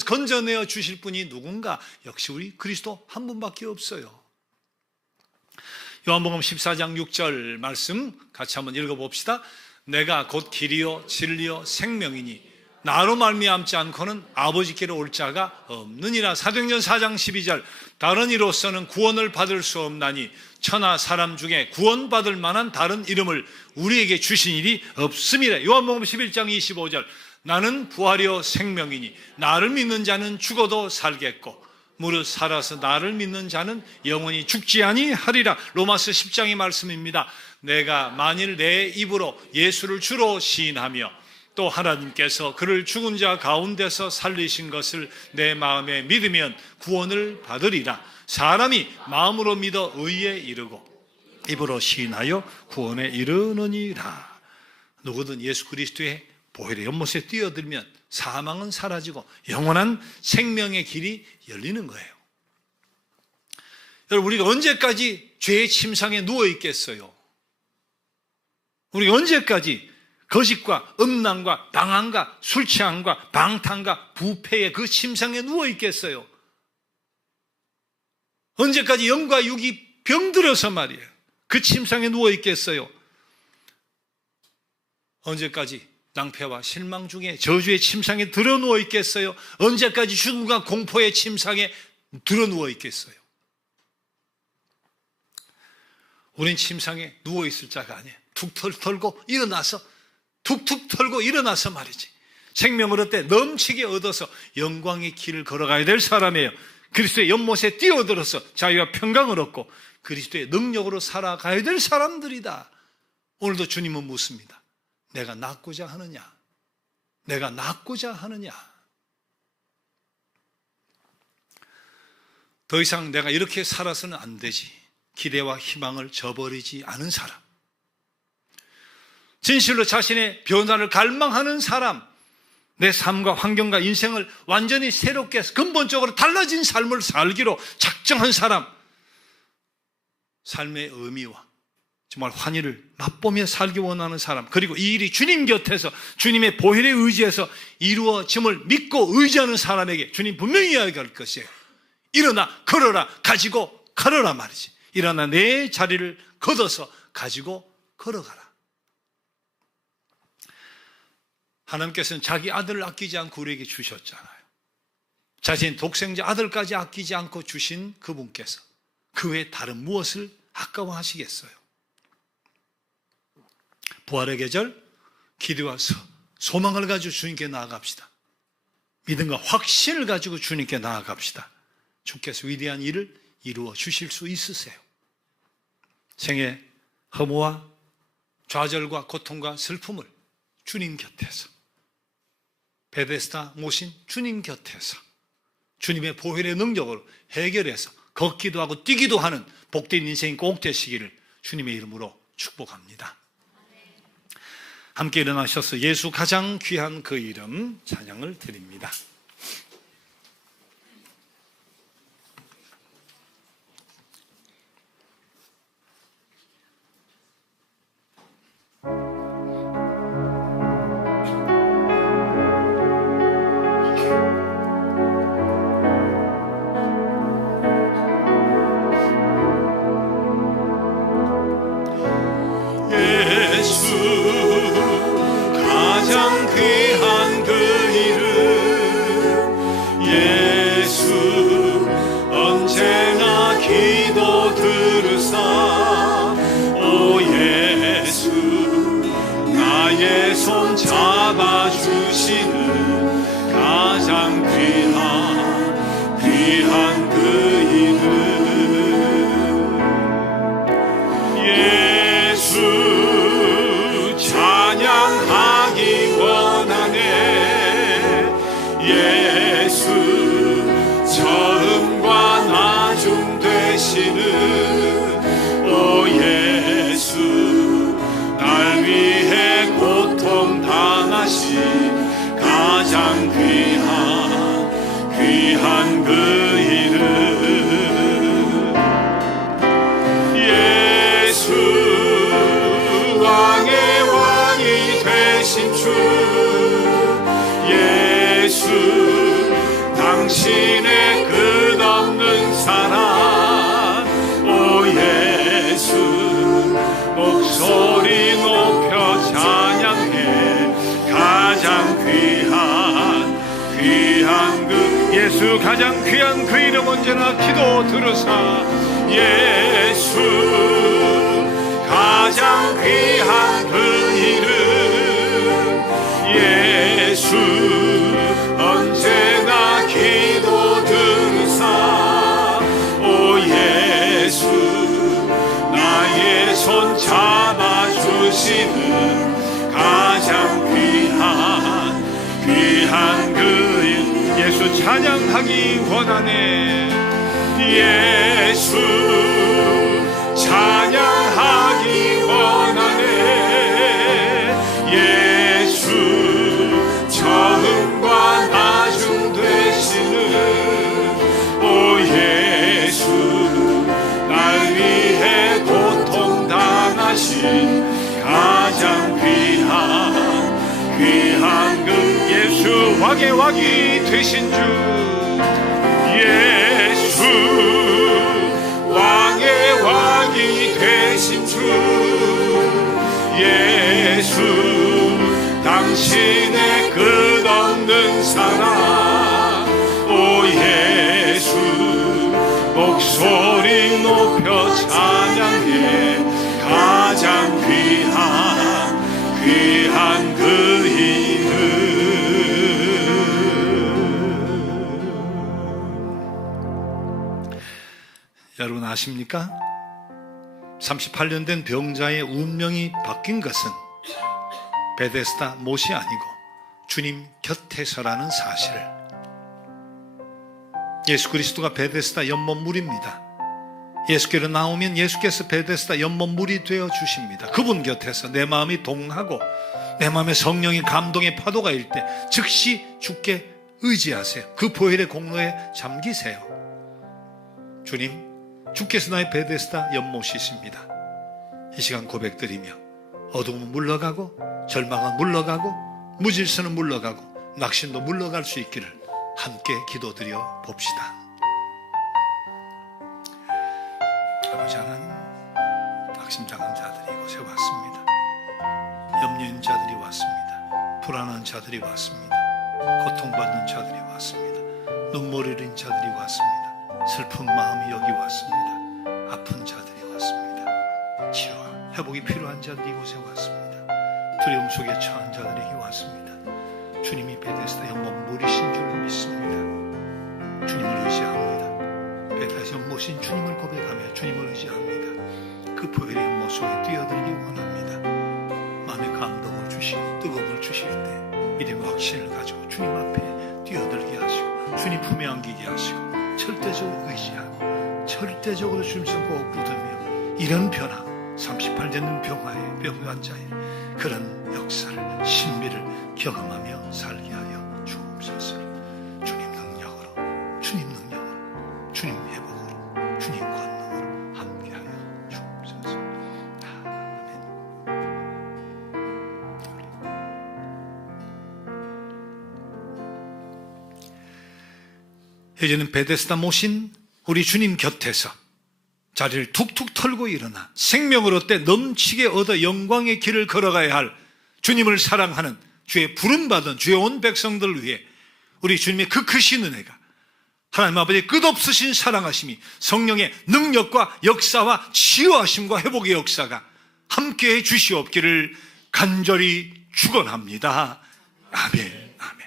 건져내어 주실 분이 누군가? 역시 우리 그리스도 한 분밖에 없어요. 요한복음 14장 6절 말씀 같이 한번 읽어봅시다. 내가 곧 길이요 진리요 생명이니 나로 말미암지 않고는 아버지께로 올 자가 없느니라. 사도행전 4장 12절 다른 이로서는 구원을 받을 수 없나니 천하 사람 중에 구원받을 만한 다른 이름을 우리에게 주신 일이 없음이라. 요한복음 11장 25절 나는 부활이요 생명이니 나를 믿는 자는 죽어도 살겠고 무릇 살아서 나를 믿는 자는 영원히 죽지 아니하리라. 로마서 10장의 말씀입니다. 내가 만일 내 입으로 예수를 주로 시인하며 또 하나님께서 그를 죽은 자 가운데서 살리신 것을 내 마음에 믿으면 구원을 받으리라. 사람이 마음으로 믿어 의에 이르고 입으로 시인하여 구원에 이르느니라. 누구든 예수 그리스도의 보혈의 연못에 뛰어들면 사망은 사라지고 영원한 생명의 길이 열리는 거예요. 여러분, 우리가 언제까지 죄의 침상에 누워 있겠어요? 우리가 언제까지 거짓과 음란과 방황과 술 취함과 방탕과 부패의 그 침상에 누워 있겠어요? 언제까지 영과 육이 병들어서 말이에요, 그 침상에 누워 있겠어요? 언제까지 낭패와 실망 중에 저주의 침상에 들어누워 있겠어요? 언제까지 죽음과 공포의 침상에 들어누워 있겠어요? 우린 침상에 누워 있을 자가 아니에요. 툭 털고 일어나서 말이지, 생명을 얻되 넘치게 얻어서 영광의 길을 걸어가야 될 사람이에요. 그리스도의 연못에 뛰어들어서 자유와 평강을 얻고 그리스도의 능력으로 살아가야 될 사람들이다. 오늘도 주님은 묻습니다. 내가 낫고자 하느냐? 내가 낫고자 하느냐? 더 이상 내가 이렇게 살아서는 안 되지. 기대와 희망을 저버리지 않은 사람, 진실로 자신의 변화를 갈망하는 사람, 내 삶과 환경과 인생을 완전히 새롭게 근본적으로 달라진 삶을 살기로 작정한 사람, 삶의 의미와 정말 환희를 맛보며 살기 원하는 사람, 그리고 이 일이 주님 곁에서 주님의 보혈에 의지해서 이루어짐을 믿고 의지하는 사람에게 주님 분명히 이야기할 것이에요. 일어나 걸어라, 가지고 걸어라 말이지. 일어나 내 자리를 걷어서 가지고 걸어가라. 하나님께서는 자기 아들을 아끼지 않고 우리에게 주셨잖아요. 자신 독생자 아들까지 아끼지 않고 주신 그분께서 그 외에 다른 무엇을 아까워하시겠어요? 부활의 계절, 기대와 소망을 가지고 주님께 나아갑시다. 믿음과 확신을 가지고 주님께 나아갑시다. 주께서 위대한 일을 이루어 주실 수 있으세요. 생의 허무와 좌절과 고통과 슬픔을 주님 곁에서, 베데스다 모신 주님 곁에서 주님의 보혈의 능력으로 해결해서 걷기도 하고 뛰기도 하는 복된 인생이 꼭 되시기를 주님의 이름으로 축복합니다. 함께 일어나셔서 예수 가장 귀한 그 이름 찬양을 드립니다. 가장 귀한 그 이름 예수 언제나 기도 들으사 오 예수 나의 손 잡아주시는 가장 귀한 그 이름 예수 찬양하기 원하네 예수 처음과 나중 되시는 오 예수 날 위해 고통 당하신 가장 귀한 그 이름 예수 왕의 왕이 되신 주 예수 당신의 끝없는 사랑 오 예수 목소리 높여 찬양해 가장 귀한 그 예수 가장 귀한 그 이름 언제나 기도 들으사 예수 가장 귀한 그 이름 예수 언제나 기도 들으사 오 예수 나의 손 잡아주시는 가장 귀한 그 이름 예수 찬양하기 원하네 예수 찬양하기 원하네 예수 처음과 나중 되시는 오 예수 날 위해 고통 당하신 가장 귀한 그 예수 왕의 왕이 되신 주 예수 왕의 왕이 되신 주 예수 당신의 끝없는 사랑 오 예수 목소리 높여 찬양해 가장 귀한 그 이름 여러분 아십니까? 38년 된 병자의 운명이 바뀐 것은 베데스다 못이 아니고 주님 곁에서라는 사실을 예수 그리스도가 베데스다 연못물입니다. 예수께로 나오면 예수께서 베데스다 연못물이 되어 주십니다. 그분 곁에서 내 마음이 동하고 내 마음에 성령의 감동의 파도가 일 때 즉시 주께 의지하세요. 그 보혈의 공로에 잠기세요. 주님, 주께서 나의 베데스다 연못이십니다. 이 시간 고백드리며 어둠은 물러가고 절망은 물러가고 무질서는 물러가고 낙심도 물러갈 수 있기를 함께 기도드려 봅시다. 아버지 하나님, 낙심당한 자들이 이곳에 왔습니다. 염려인 자들이 왔습니다. 불안한 자들이 왔습니다. 고통받는 자들이 왔습니다. 눈물 흘린 자들이 왔습니다. 슬픈 마음이 여기 왔습니다. 아픈 자들이 왔습니다. 치유와 회복이 필요한 자들이 이곳에 왔습니다. 두려움 속에 처한 자들이 여기 왔습니다. 주님이 베데스다 연못 물이신 줄 믿습니다. 주님을 의지합니다. 베데스다 연못인 주님을 고백하며 주님을 의지합니다. 그 보혈의 연못 속에 뛰어들기 원합니다. 마음의 감동을 주시고 뜨거움을 주실 때 믿음의 확신을 가지고 주님 앞에 뛰어들게 하시고 주님 품에 안기게 하시고 절대적으로 의지하고 절대적으로 주님 손 꼭 붙으며 이런 변화 38년 병환자의 그런 역사를, 신비를 경험하며 살게 하여 주옵소서. 주님 능력으로, 주님 능력으로, 주님 회복으로, 주님 권능으로 함께 하여 주옵소서. 아멘. 이제는 베데스다 모신 우리 주님 곁에서 자리를 툭툭 털고 일어나 생명을 얻되 넘치게 얻어 영광의 길을 걸어가야 할 주님을 사랑하는 주의 부름받은 주의 온 백성들을 위해 우리 주님의 그 크신 은혜가, 하나님 아버지의 끝없으신 사랑하심이, 성령의 능력과 역사와 치유하심과 회복의 역사가 함께해 주시옵기를 간절히 축원합니다. 아멘. 아멘.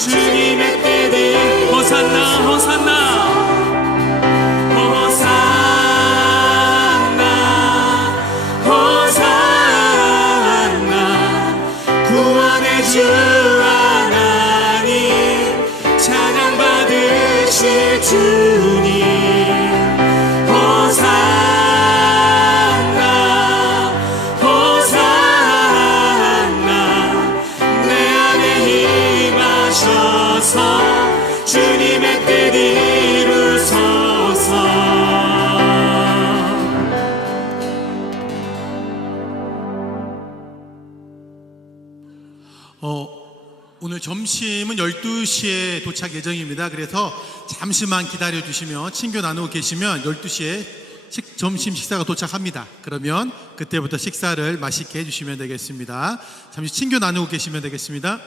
주님의 뜻이 호산나 호산나 호산나 호산나 구원의 주 하나님 찬양 받으실 주님 호산나 호산나 내 안에 임하셔서 주님의 뜻 이루소서. 오늘 점심은 12시에 도착 예정입니다. 그래서 잠시만 기다려 주시면, 친교 나누고 계시면 12시에 점심 식사가 도착합니다. 그러면 그때부터 식사를 맛있게 해주시면 되겠습니다. 잠시 친교 나누고 계시면 되겠습니다.